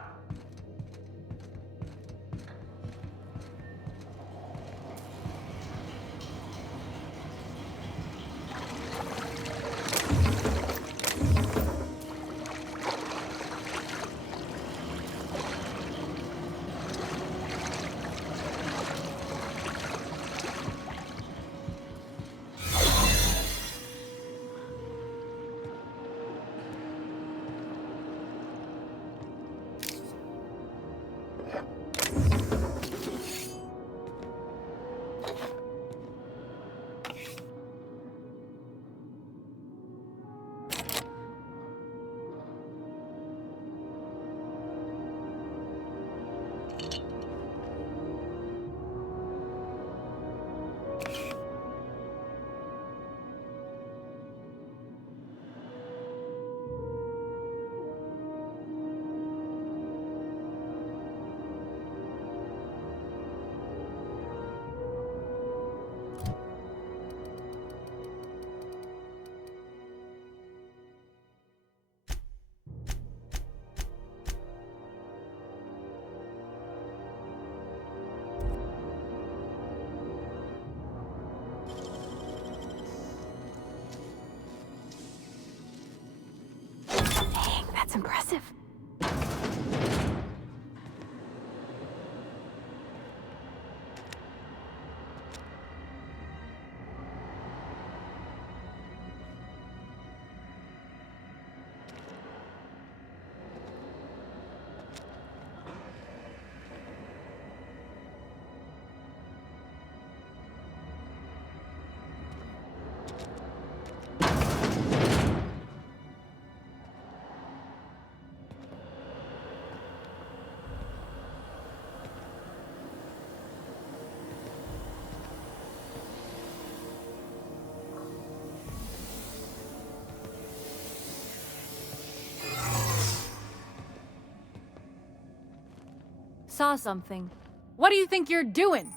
Saw something. What do you think you're doing?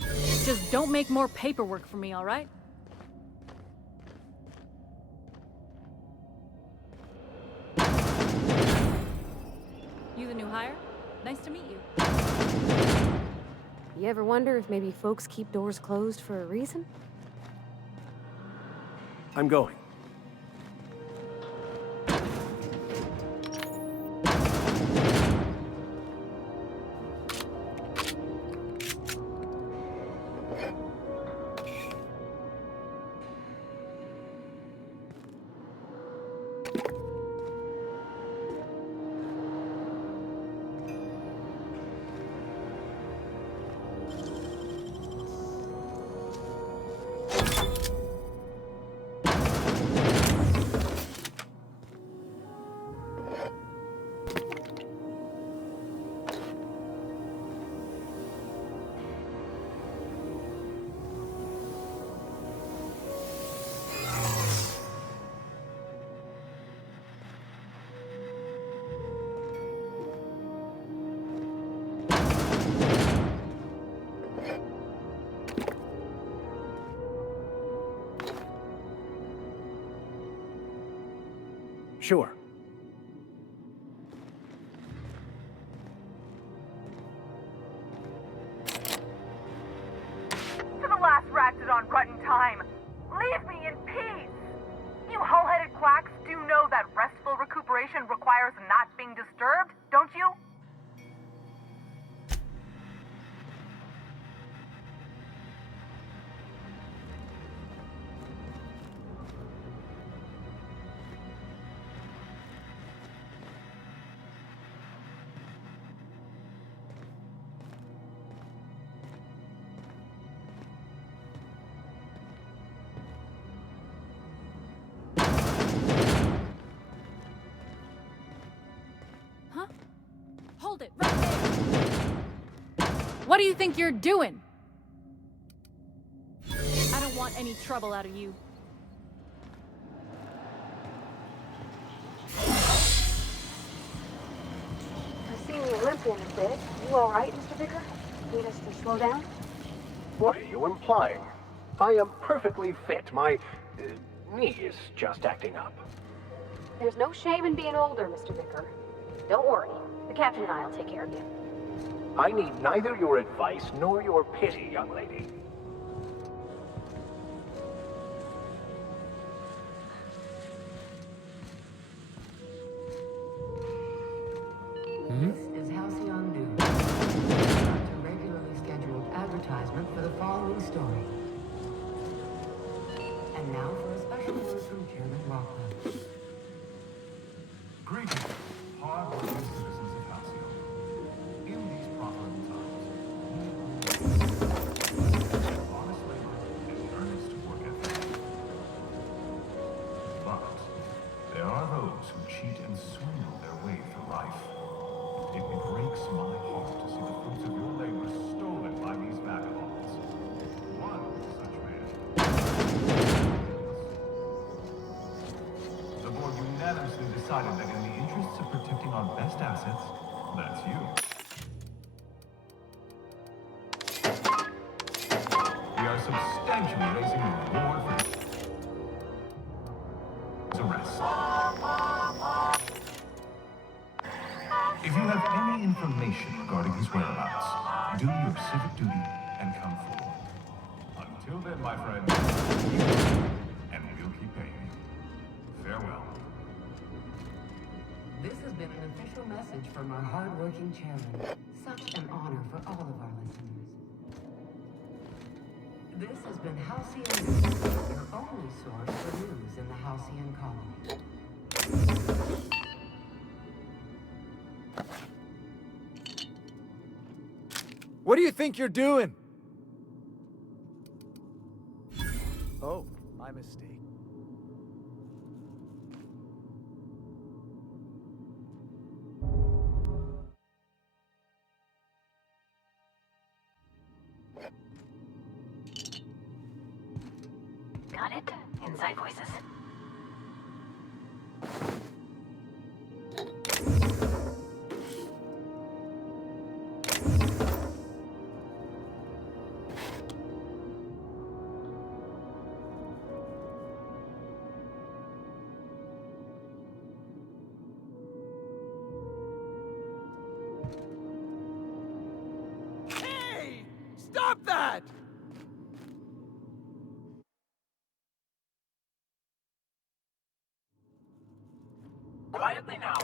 Just don't make more paperwork for me, all right? You the new hire? Nice to meet you. You ever wonder if maybe folks keep doors closed for a reason? I'm going. Sure. To the last Ratchet rut in time, leave me in peace! You hull-headed quacks do know that restful recuperation requires not being disturbed, don't you? Hold it, right there! What do you think you're doing? I don't want any trouble out of you. I've seen you limping a bit. You all right, Mr. Vicker? Need us to slow down? What are you implying? I am perfectly fit. My knee is just acting up. There's no shame in being older, Mr. Vicker. Don't worry. The captain and I will take care of you. I need neither your advice nor your pity, young lady. This is Halcyon News. A regularly scheduled advertisement for the following story. And now for a special word from Chairman Rockwell. Greetings, hard-working citizens of Halcyon. In these profitable times, honest labor and earnest work ethic. But there are those who cheat and swindle their way through life. It breaks my heart to see the fruits of your labor stolen by these vagabonds. One such man. The board unanimously decided that in the interests of protecting our best assets, that's you. We are substantially raising the reward for his arrest. If you have any information regarding his whereabouts, do your civic duty and come forward. Until then, my friend, keep working, and we'll keep paying you. Farewell. This has been an official message from our hard-working chairman. Such an honor for all of our listeners. This has been Halcyon News, your only source for news in the Halcyon colony. What do you think you're doing? Oh, my mistake. Got it? inside voices. Hey! Stop that! Quietly now.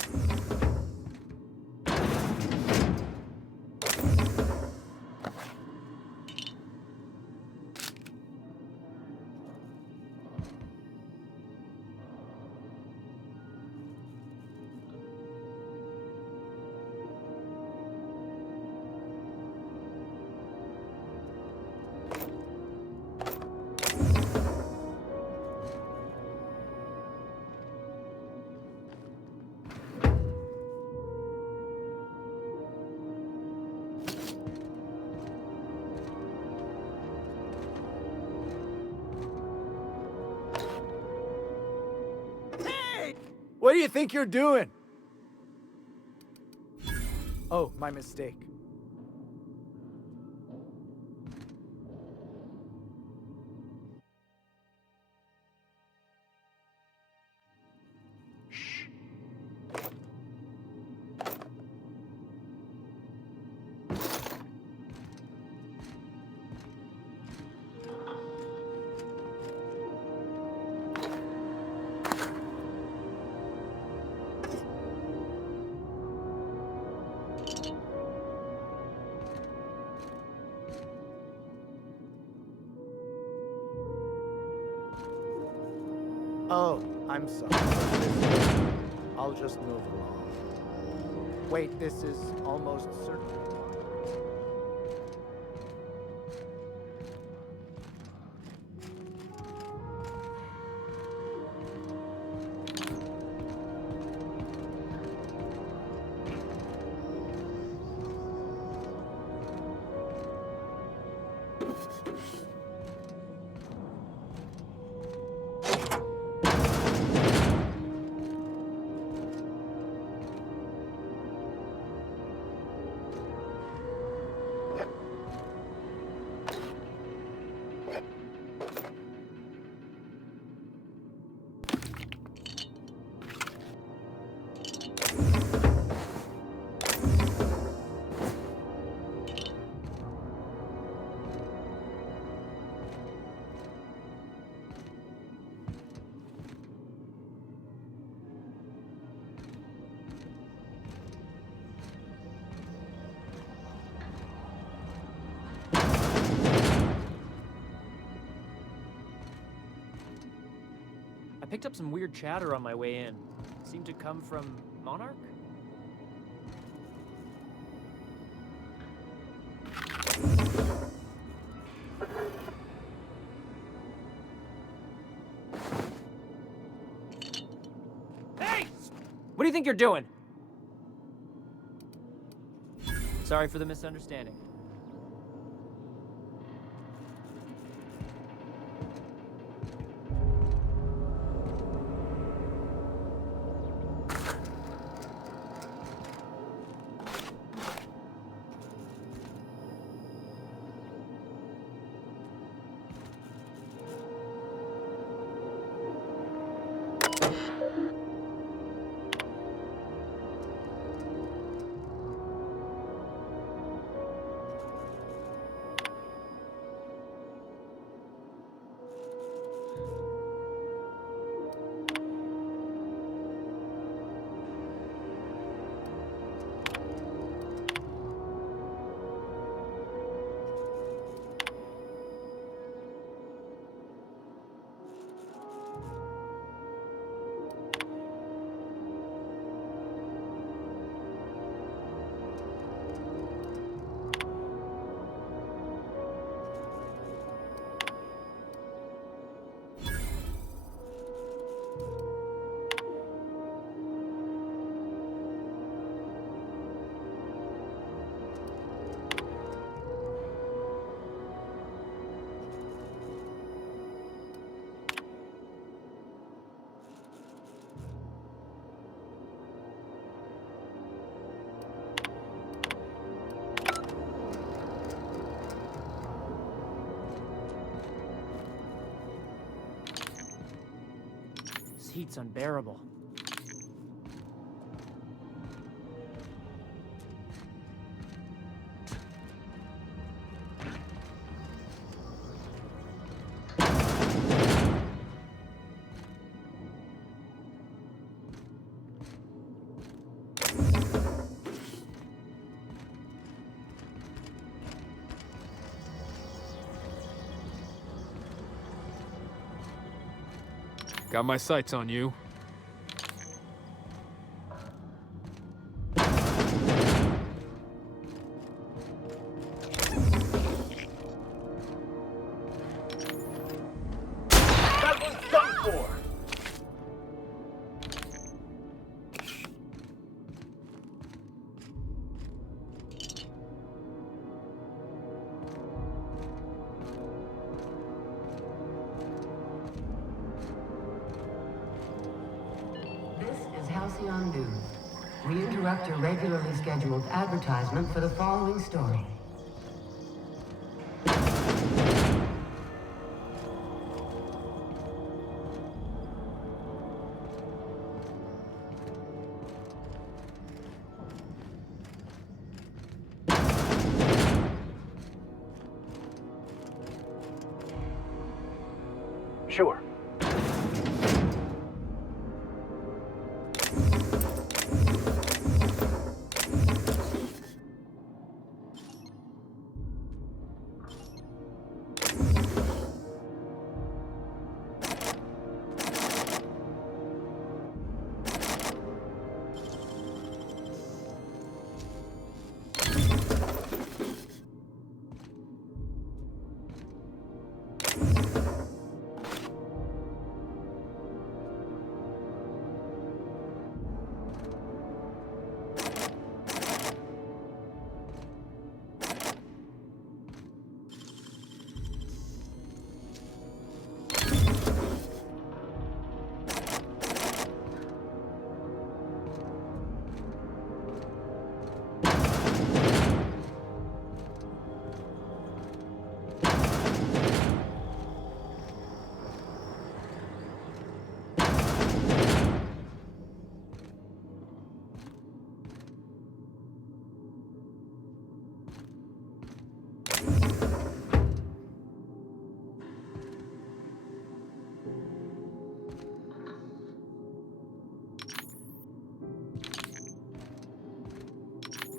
What do you think you're doing? Oh, my mistake. Oh, I'm sorry. I'll just move along. Wait, this is almost certain. I picked up some weird chatter on my way in. Seemed to come from Monarch? Hey! What do you think you're doing? Sorry for the misunderstanding. heat's unbearable. Got my sights on you. That was done for! Halcyon News. We interrupt your regularly scheduled advertisement for the following story. Sure.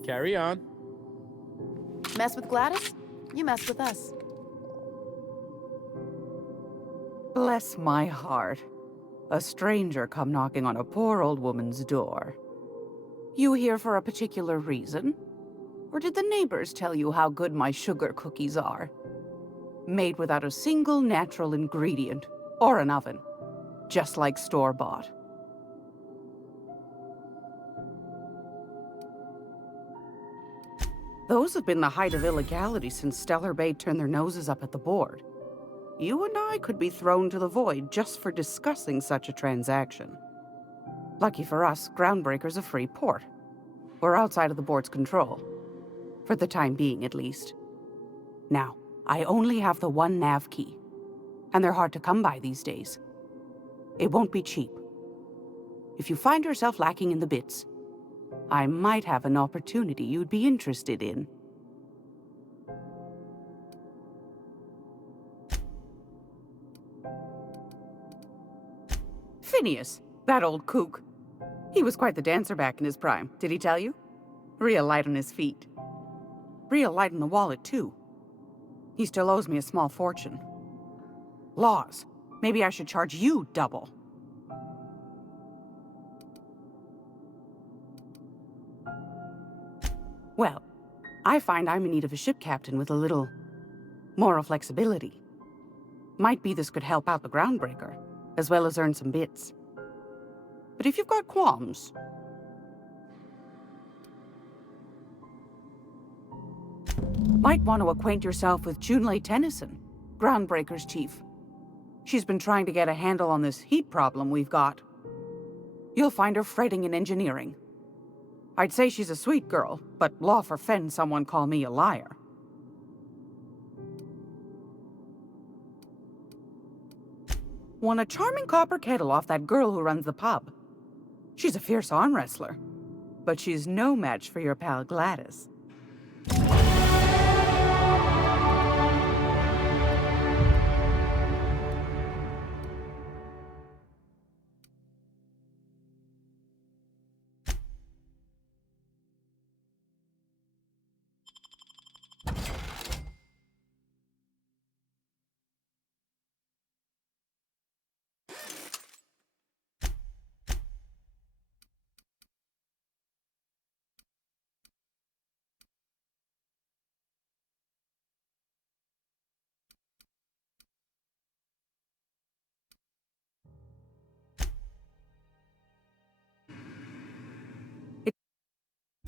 Carry on. Mess with Gladys? You mess with us. Bless my heart. A stranger come knocking on a poor old woman's door. You here for a particular reason? Or did the neighbors tell you how good my sugar cookies are? Made without a single natural ingredient, or an oven. Just like store-bought. Those have been the height of illegality since Stellar Bay turned their noses up at the board. You and I could be thrown to the void just for discussing such a transaction. Lucky for us, Groundbreaker's a free port. We're outside of the board's control. For the time being, at least. Now, I only have the one nav key. And they're hard to come by these days. It won't be cheap. If you find yourself lacking in the bits, I might have an opportunity you'd be interested in. Phineas, that old kook. He was quite the dancer back in his prime, did he tell you? Real light on his feet. Real light on the wallet, too. He still owes me a small fortune. Laws. Maybe I should charge you double. Well, I find I'm in need of a ship captain with a little moral flexibility. Might be this could help out the Groundbreaker, as well as earn some bits. But if you've got qualms... Might want to acquaint yourself with Junlei Tennyson, Groundbreaker's chief. She's been trying to get a handle on this heat problem we've got. You'll find her fretting in engineering. I'd say she's a sweet girl, but law forfend someone call me a liar. Won a charming copper kettle off that girl who runs the pub. She's a fierce arm wrestler, but she's no match for your pal Gladys.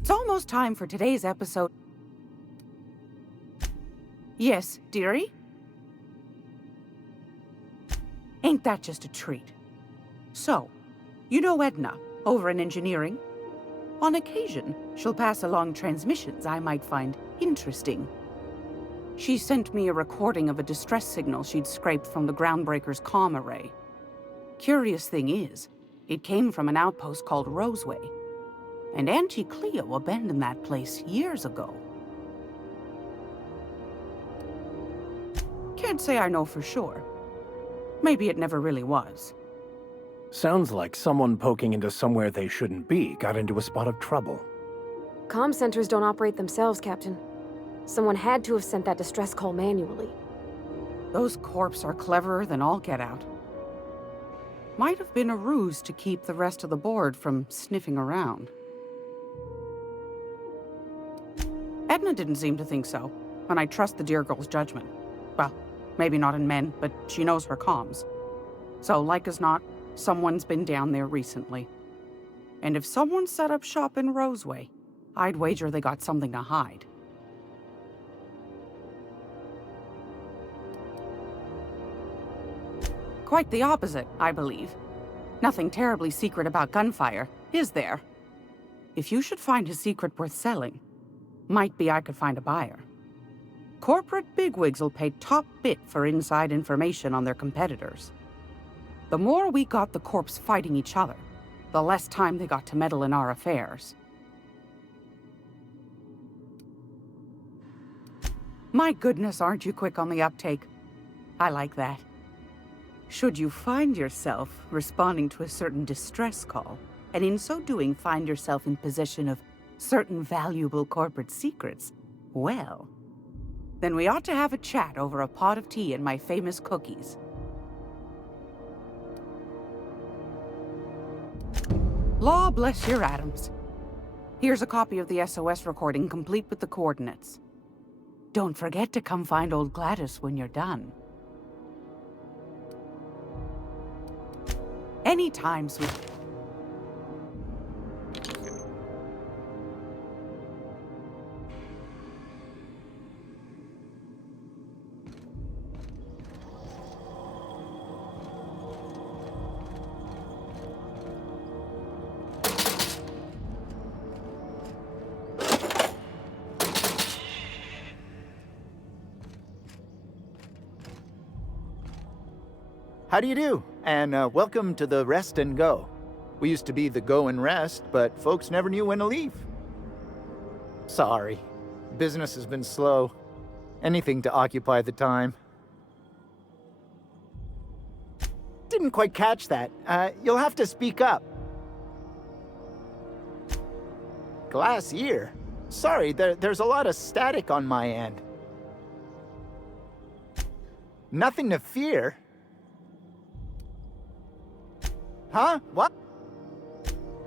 It's almost time for today's episode. Yes, dearie? Ain't that just a treat? So, you know Edna, over in engineering? On occasion, she'll pass along transmissions I might find interesting. She sent me a recording of a distress signal she'd scraped from the groundbreaker's comm array. Curious thing is, it came from an outpost called Roseway. And Auntie Cleo abandoned that place years ago. Can't say I know for sure. Maybe it never really was. Sounds like someone poking into somewhere they shouldn't be got into a spot of trouble. Comm centers don't operate themselves, Captain. Someone had to have sent that distress call manually. Those corps are cleverer than all get out. Might have been a ruse to keep the rest of the board from sniffing around. Edna didn't seem to think so, and I trust the dear girl's judgment. Well, maybe not in men, but she knows her comms. So, like as not, someone's been down there recently. And if someone set up shop in Roseway, I'd wager they got something to hide. Quite the opposite, I believe. Nothing terribly secret about gunfire, is there? If you should find a secret worth selling, might be I could find a buyer. Corporate bigwigs will pay top bit for inside information on their competitors. The more we got the corps fighting each other, the less time they got to meddle in our affairs. My goodness, aren't you quick on the uptake? I like that. Should you find yourself responding to a certain distress call, and in so doing find yourself in possession of certain valuable corporate secrets, well, then we ought to have a chat over a pot of tea and my famous cookies. Law bless your atoms. Here's a copy of the SOS recording complete with the coordinates. Don't forget to come find old Gladys when you're done. Anytime, sweet. How do you do? And welcome to the Rest and Go. We used to be the Go and Rest, but folks never knew when to leave. Sorry. Business has been slow. Anything to occupy the time. Didn't quite catch that. You'll have to speak up. Glass ear? Sorry, there's a lot of static on my end. Nothing to fear. Huh? What?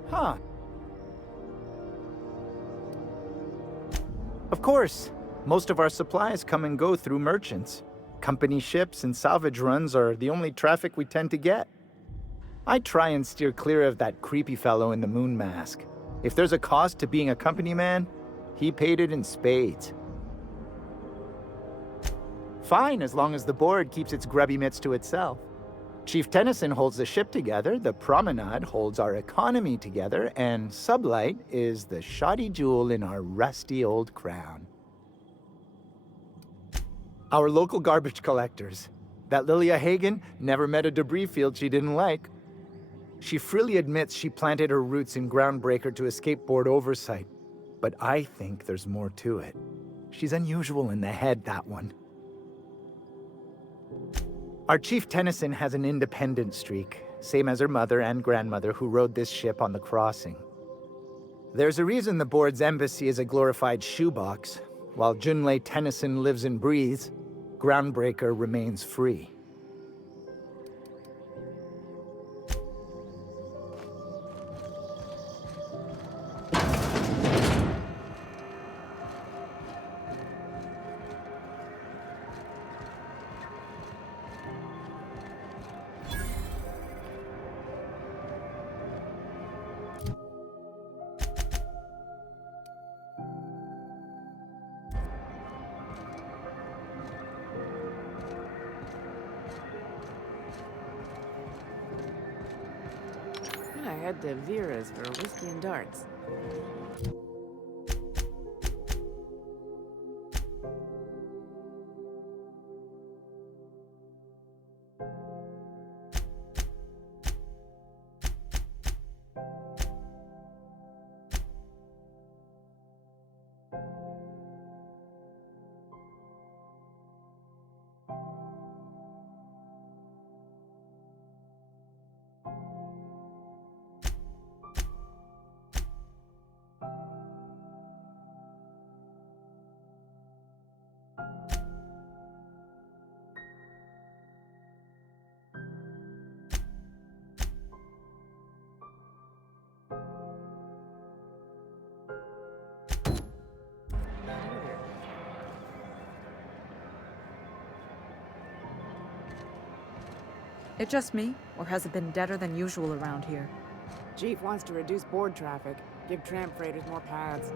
Huh. Of course. Most of our supplies come and go through merchants. Company ships and salvage runs are the only traffic we tend to get. I try and steer clear of that creepy fellow in the moon mask. If there's a cost to being a company man, he paid it in spades. Fine, as long as the board keeps its grubby mitts to itself. Chief Tennyson holds the ship together, the Promenade holds our economy together, and Sublight is the shoddy jewel in our rusty old crown. Our local garbage collectors. That Lilia Hagen never met a debris field she didn't like. She freely admits she planted her roots in Groundbreaker to escape board oversight. But I think there's more to it. She's unusual in the head, that one. Our Chief Tennyson has an independent streak, same as her mother and grandmother who rode this ship on the crossing. There's a reason the board's embassy is a glorified shoebox. While Junlei Tennyson lives and breathes, Groundbreaker remains free. I had to Vera's for whiskey and darts. It just me, or has it been deader than usual around here? Chief wants to reduce board traffic, give tramp freighters more paths.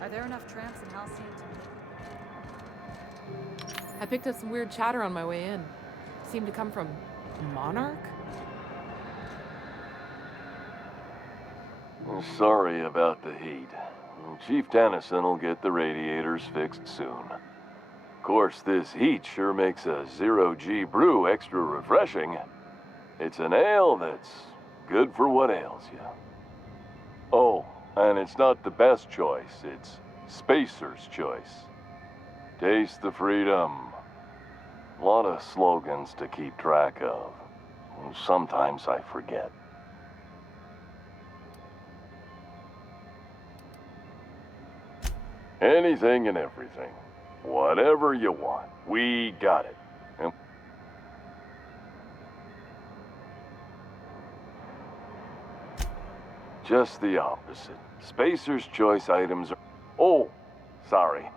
Are there enough tramps in Halcyon to... I picked up some weird chatter on my way in. Seemed to come from Monarch? Sorry about the heat. Chief Tennyson will get the radiators fixed soon. Of course, this heat sure makes a zero-G brew extra refreshing. It's an ale that's good for what ails you. Oh, and it's not the best choice, it's Spacer's choice. Taste the freedom. A lot of slogans to keep track of. Sometimes I forget. Anything and everything. Whatever you want. We got it. And just the opposite. Spacer's choice items are... Oh, sorry.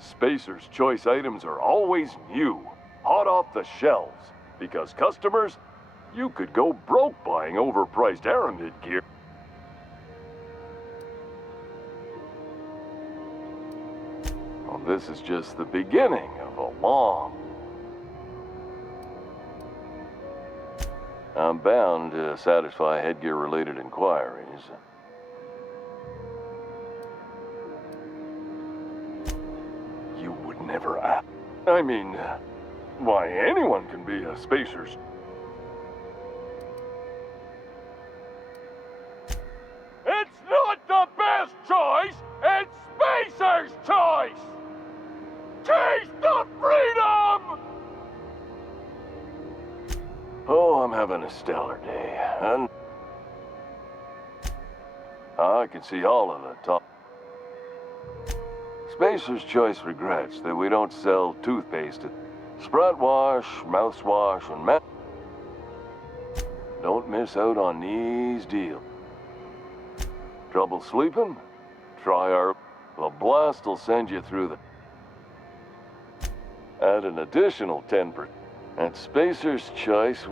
Spacer's choice items are always new, hot off the shelves. Because customers, you could go broke buying overpriced Aramid gear. Well, this is just the beginning of a long... I'm bound to satisfy headgear-related inquiries. You would never ask. I mean, why, anyone can be a Spacer's... It's not the best choice! It's Spacer's choice! Taste the freedom! Oh, I'm having a stellar day, and I can see all of the top. Spacer's Choice regrets that we don't sell toothpaste, Sprat Wash, mouthwash, and Don't miss out on these deals. Trouble sleeping? Try our... The blast will send you through the... Add an additional 10%. At Spacer's Choice...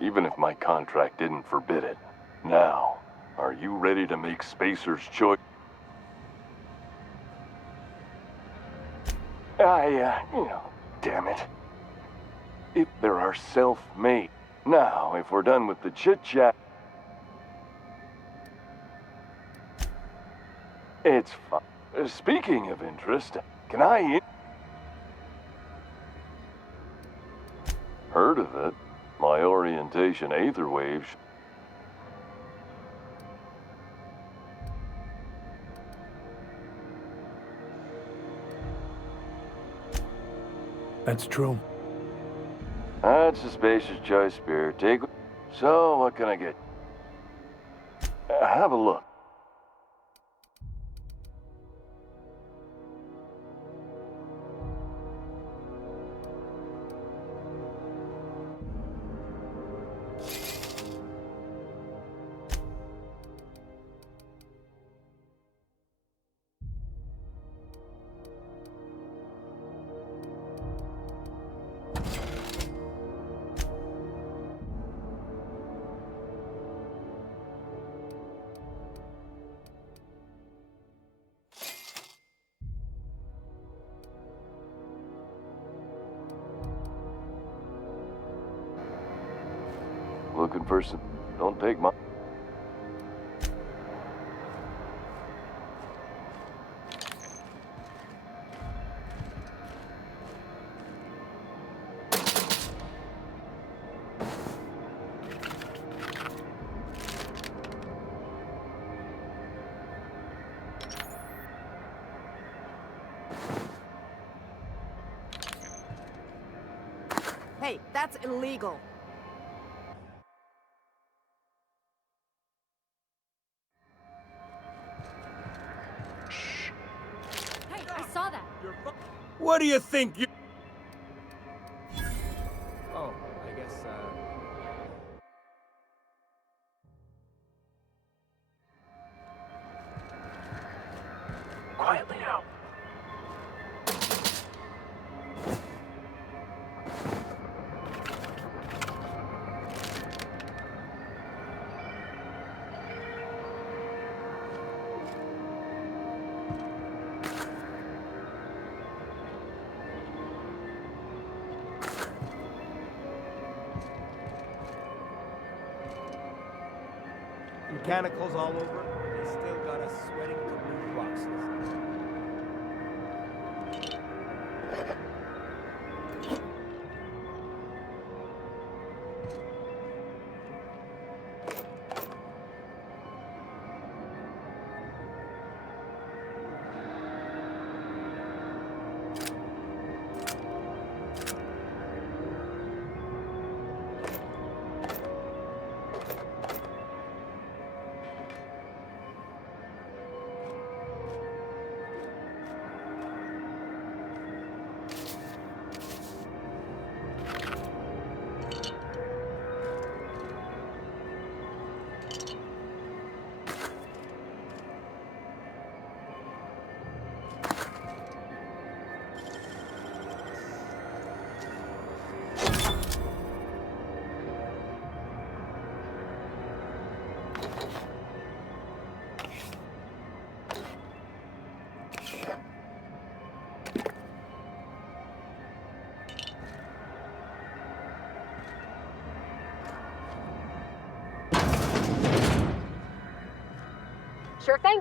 Even if my contract didn't forbid it. Now, are you ready to make Spacer's Choice? Damn it. If there are self-made. Now, if we're done with the chit-chat... It's fun. Speaking of interest, can I... Heard of it. My orientation aether wave... That's true. That's a spacious choice, Spirit. Take... So, what can I get? Have a look. Looking for some... Don't take my... Hey, that's illegal. Hey, I saw that. What do you think you... Oh, I guess, Quietly now. mechanicals all over. They still got us sweating to move boxes. Sure thing.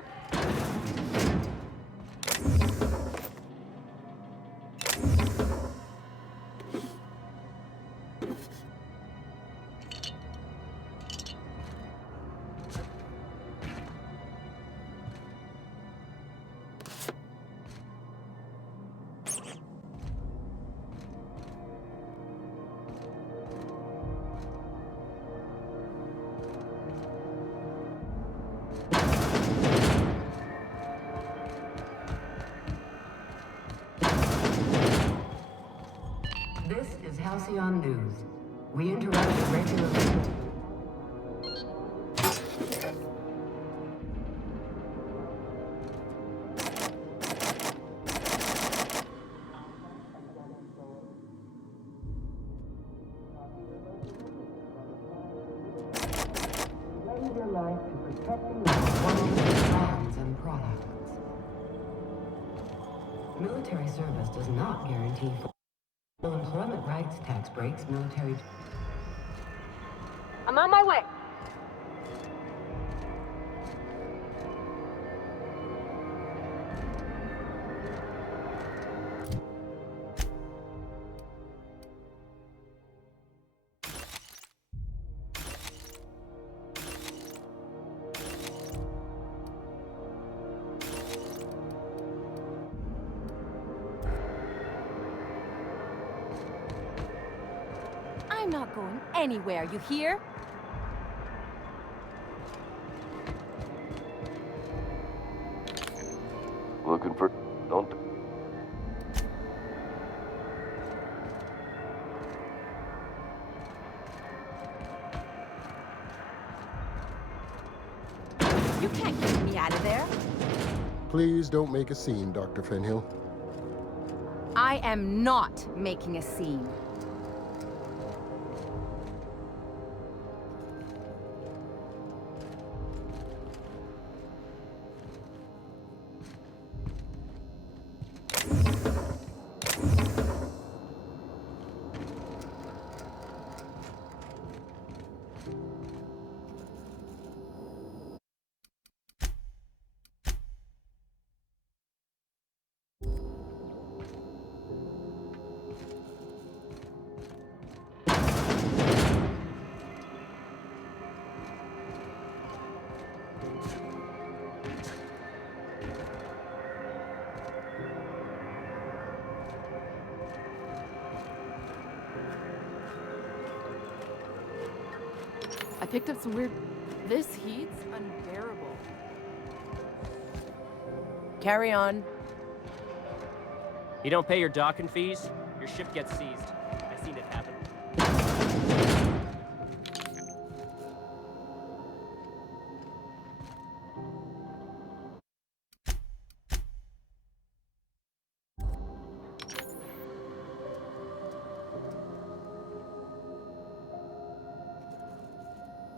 This is Halcyon News. We interrupt regularly. Lend your life to protecting our wonderful lands and products. Military service does not guarantee full employment rights. Tax breaks, military... I'm on my way. I'm not going anywhere, you hear? Looking for... Don't... You can't get me out of there. Please don't make a scene, Dr. Fenhill. I am not making a scene. I picked up some weird... This heat's unbearable. Carry on. You don't pay your docking fees, your ship gets seized. I've seen it happen